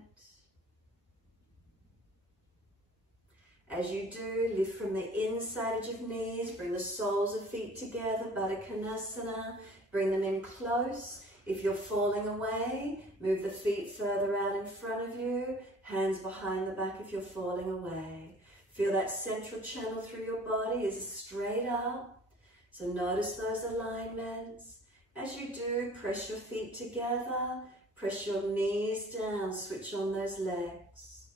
As you do, lift from the inside edge of knees, bring the soles of feet together, Baddha Konasana, bring them in close. If you're falling away, move the feet further out in front of you, hands behind the back if you're falling away. Feel that central channel through your body is straight up. So notice those alignments. As you do, press your feet together, press your knees down, switch on those legs.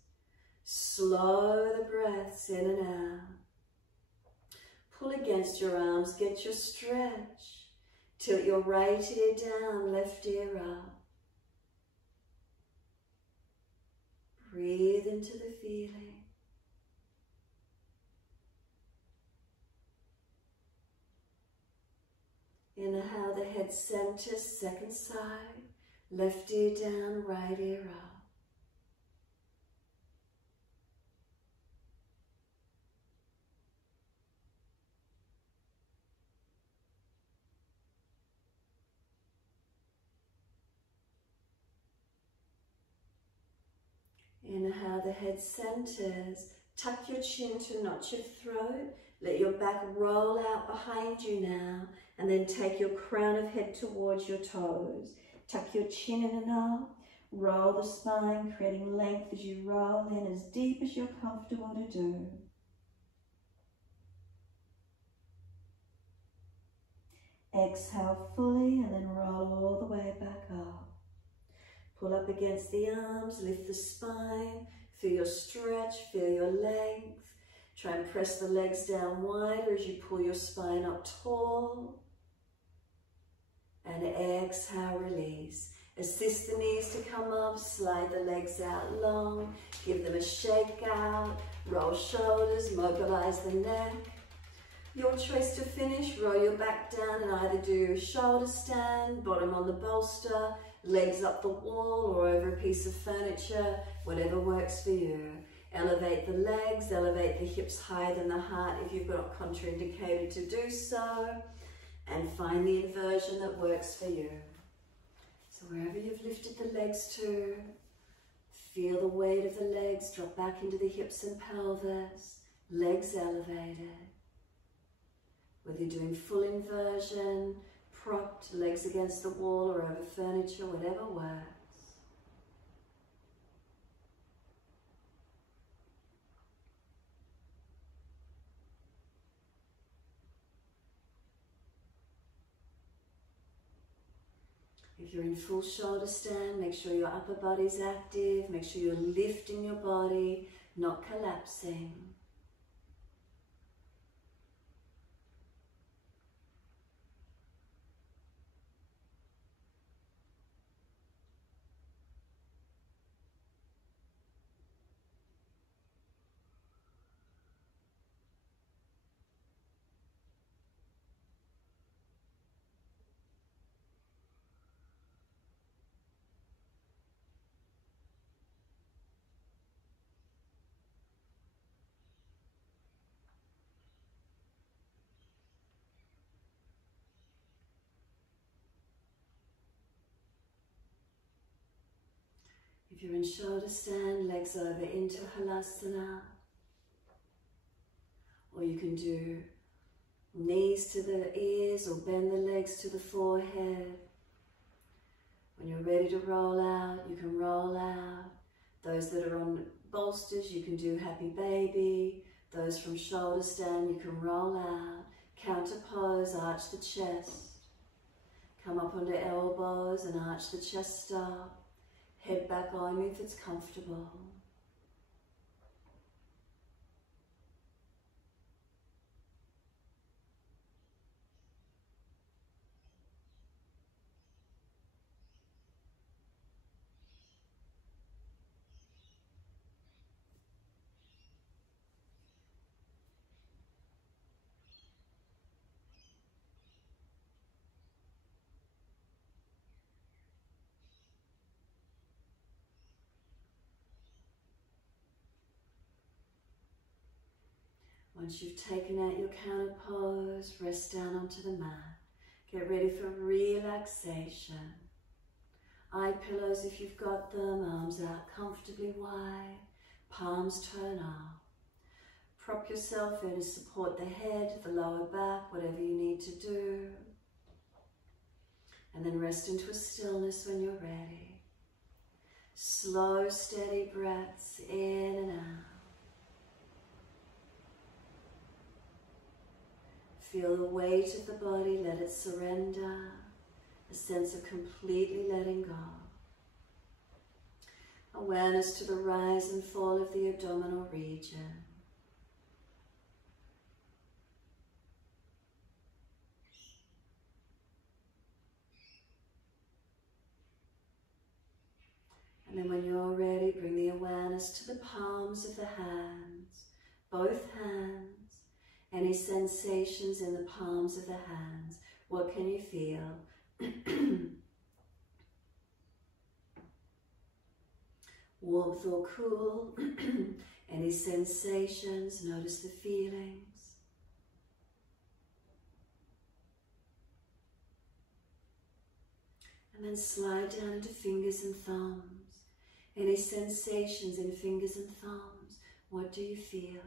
Slow the breaths in and out. Pull against your arms, get your stretch. Tilt your right ear down, left ear up. Breathe into the feeling. Inhale, the head center, second side. Left ear down, right ear up. Inhale, the head centers. Tuck your chin to notch your throat. Let your back roll out behind you now. And then take your crown of head towards your toes. Tuck your chin in and up. Roll the spine, creating length as you roll in as deep as you're comfortable to do. Exhale fully and then roll all the way back up. Pull up against the arms, lift the spine, feel your stretch, feel your length. Try and press the legs down wider as you pull your spine up tall. And exhale, release. Assist the knees to come up, slide the legs out long, give them a shake out, roll shoulders, mobilize the neck. Your choice to finish, roll your back down and either do shoulder stand, bottom on the bolster, legs up the wall or over a piece of furniture, whatever works for you. Elevate the legs, elevate the hips higher than the heart if you've got contraindicated to do so, and find the inversion that works for you. So wherever you've lifted the legs to, feel the weight of the legs drop back into the hips and pelvis, legs elevated. Whether you're doing full inversion, propped, legs against the wall or over furniture, whatever works. If you're in full shoulder stand, make sure your upper body's active, make sure you're lifting your body, not collapsing. If you're in shoulder stand, legs over into Halasana. Or you can do knees to the ears or bend the legs to the forehead. When you're ready to roll out, you can roll out. Those that are on bolsters, you can do happy baby. Those from shoulder stand, you can roll out. Counter pose, arch the chest. Come up onto elbows and arch the chest up. Head back on if it's comfortable. Once you've taken out your counter pose, rest down onto the mat. Get ready for relaxation. Eye pillows if you've got them, arms out comfortably wide, palms turn up. Prop yourself in to support the head, the lower back, whatever you need to do. And then rest into a stillness when you're ready. Slow, steady breaths in and out. Feel the weight of the body, let it surrender, a sense of completely letting go. Awareness to the rise and fall of the abdominal region. And then when you're ready, bring the awareness to the palms of the hands, both hands. Any sensations in the palms of the hands? What can you feel? Warmth or cool? Any sensations? Notice the feelings. And then slide down into fingers and thumbs. Any sensations in fingers and thumbs? What do you feel?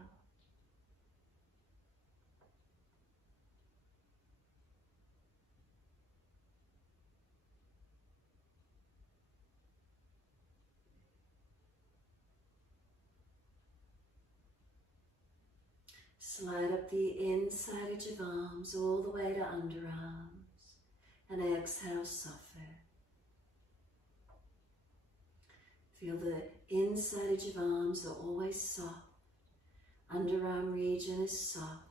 Slide up the inside edge of arms all the way to underarms and exhale, soften. Feel the inside edge of arms are always soft. Underarm region is soft.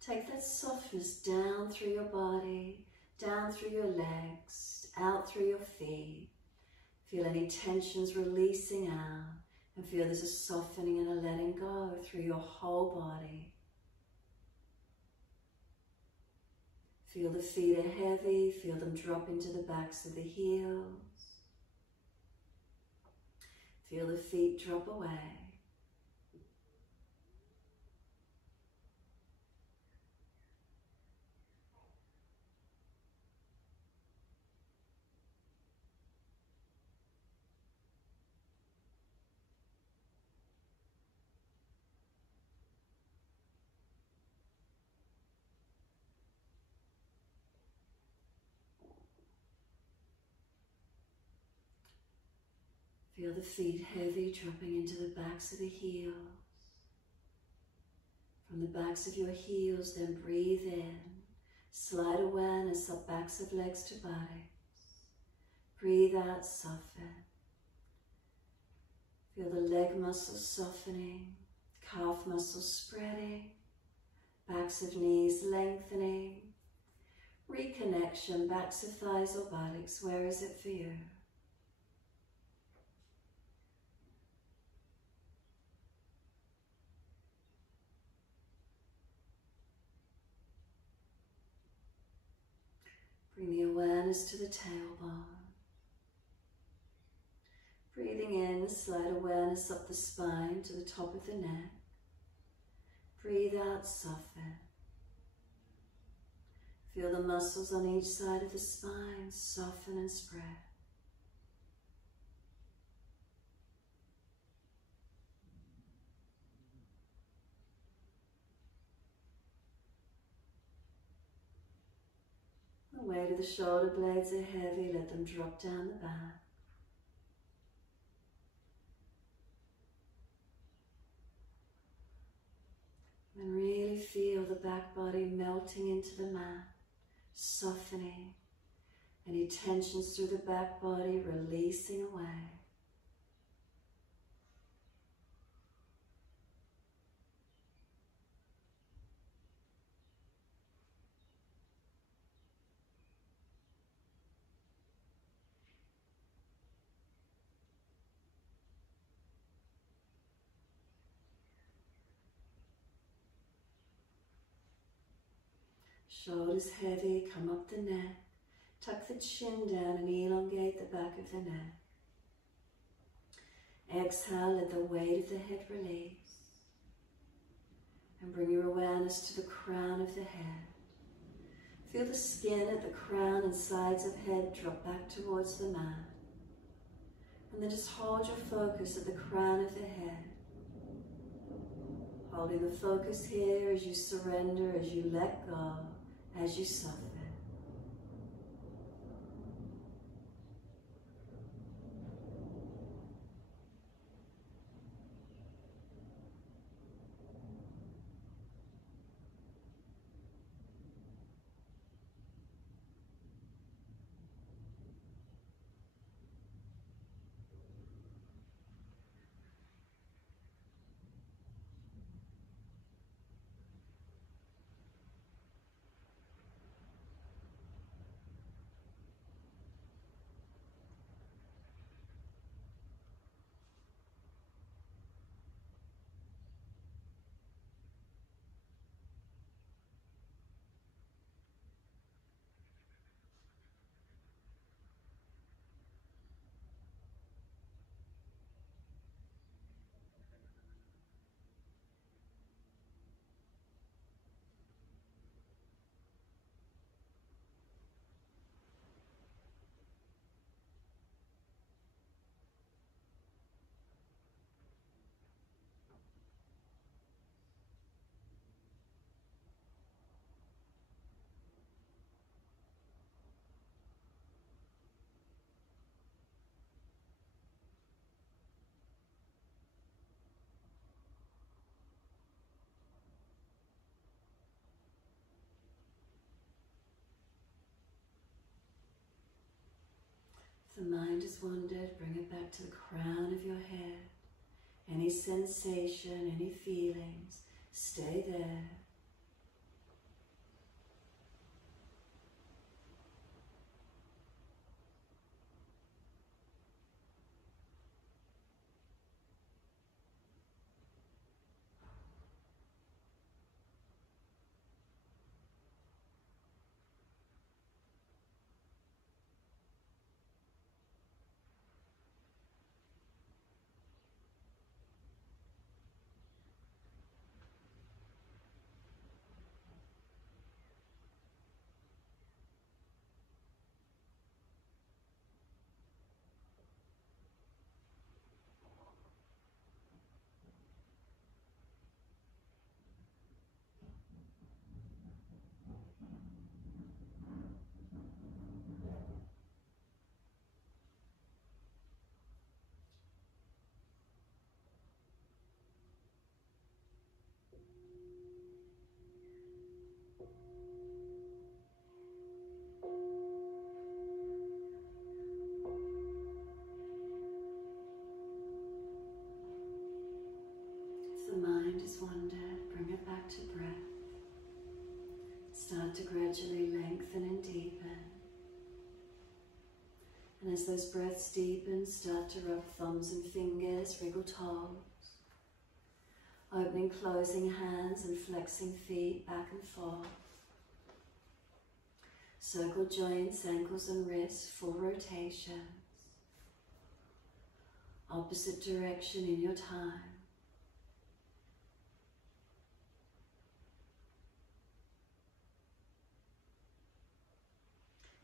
Take that softness down through your body, down through your legs, out through your feet. Feel any tensions releasing out. And feel there's a softening and a letting go through your whole body. Feel the feet are heavy, feel them drop into the backs of the heels. Feel the feet drop away. Feel the feet heavy, dropping into the backs of the heels. From the backs of your heels, then breathe in. Slide awareness up backs of legs to buttocks. Breathe out, soften. Feel the leg muscles softening, calf muscles spreading, backs of knees lengthening. Reconnection, backs of thighs or buttocks, where is it for you? Bring the awareness to the tailbone. Breathing in, slide awareness up the spine to the top of the neck. Breathe out, soften. Feel the muscles on each side of the spine soften and spread. weight of the shoulder blades are heavy, let them drop down the back. And really feel the back body melting into the mat, softening. Any tensions through the back body releasing away. Shoulders heavy, come up the neck. Tuck the chin down and elongate the back of the neck. Exhale, let the weight of the head release. And bring your awareness to the crown of the head. Feel the skin at the crown and sides of head drop back towards the mat. And then just hold your focus at the crown of the head. Holding the focus here as you surrender, as you let go, as you soften. If the mind has wandered, bring it back to the crown of your head. Any sensation, any feelings, stay there. Wandered, bring it back to breath. Start to gradually lengthen and deepen. And as those breaths deepen, start to rub thumbs and fingers, wriggle toes. Opening, closing hands and flexing feet back and forth. Circle joints, ankles and wrists, full rotations. Opposite direction in your time.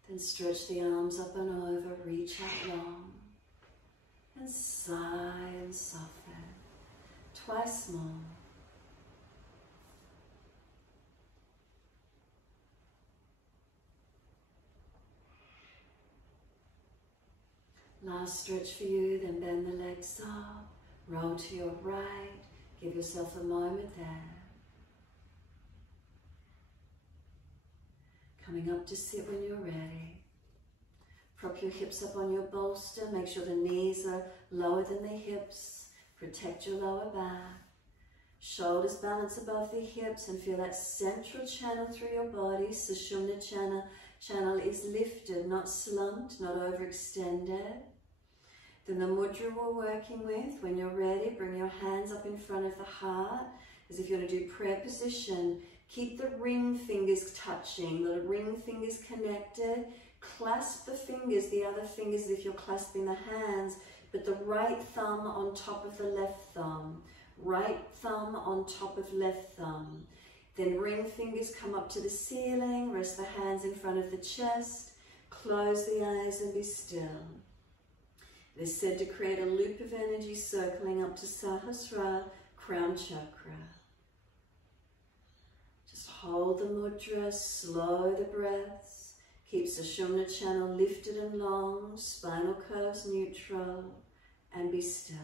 Then stretch the arms up and over, reach out long, and sigh and soften. Twice more. Last stretch for you, then bend the legs up, roll to your right, give yourself a moment there. Coming up to sit when you're ready. Prop your hips up on your bolster, make sure the knees are lower than the hips, protect your lower back. Shoulders balance above the hips and feel that central channel through your body. Sushumna channel is lifted, not slumped, not overextended. Then the mudra we're working with, when you're ready, bring your hands up in front of the heart, as if you're going to do prayer position. Keep the ring fingers touching, the ring fingers connected. Clasp the fingers, the other fingers as if you're clasping the hands, but the right thumb on top of the left thumb. Right thumb on top of left thumb. Then ring fingers come up to the ceiling, rest the hands in front of the chest, close the eyes and be still. It is said to create a loop of energy circling up to Sahasrara, crown chakra. Just hold the mudra, slow the breaths, keep Sushumna channel lifted and long, spinal curves neutral, and be still.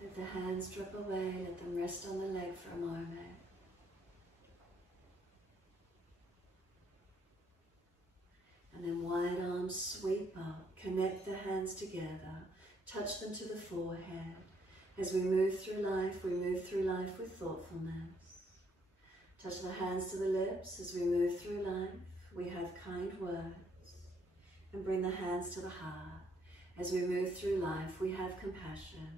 Let the hands drop away, let them rest on the leg for a moment. And then wide arms sweep up, connect the hands together, touch them to the forehead. As we move through life with thoughtfulness. Touch the hands to the lips. As we move through life, we have kind words. And bring the hands to the heart. As we move through life, we have compassion.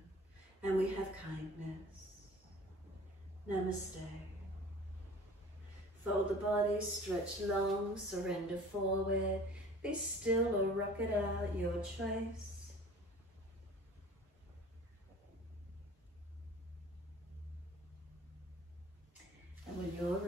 And we have kindness. Namaste. Fold the body, stretch long, surrender forward. Be still or rock it out, your choice. And when you're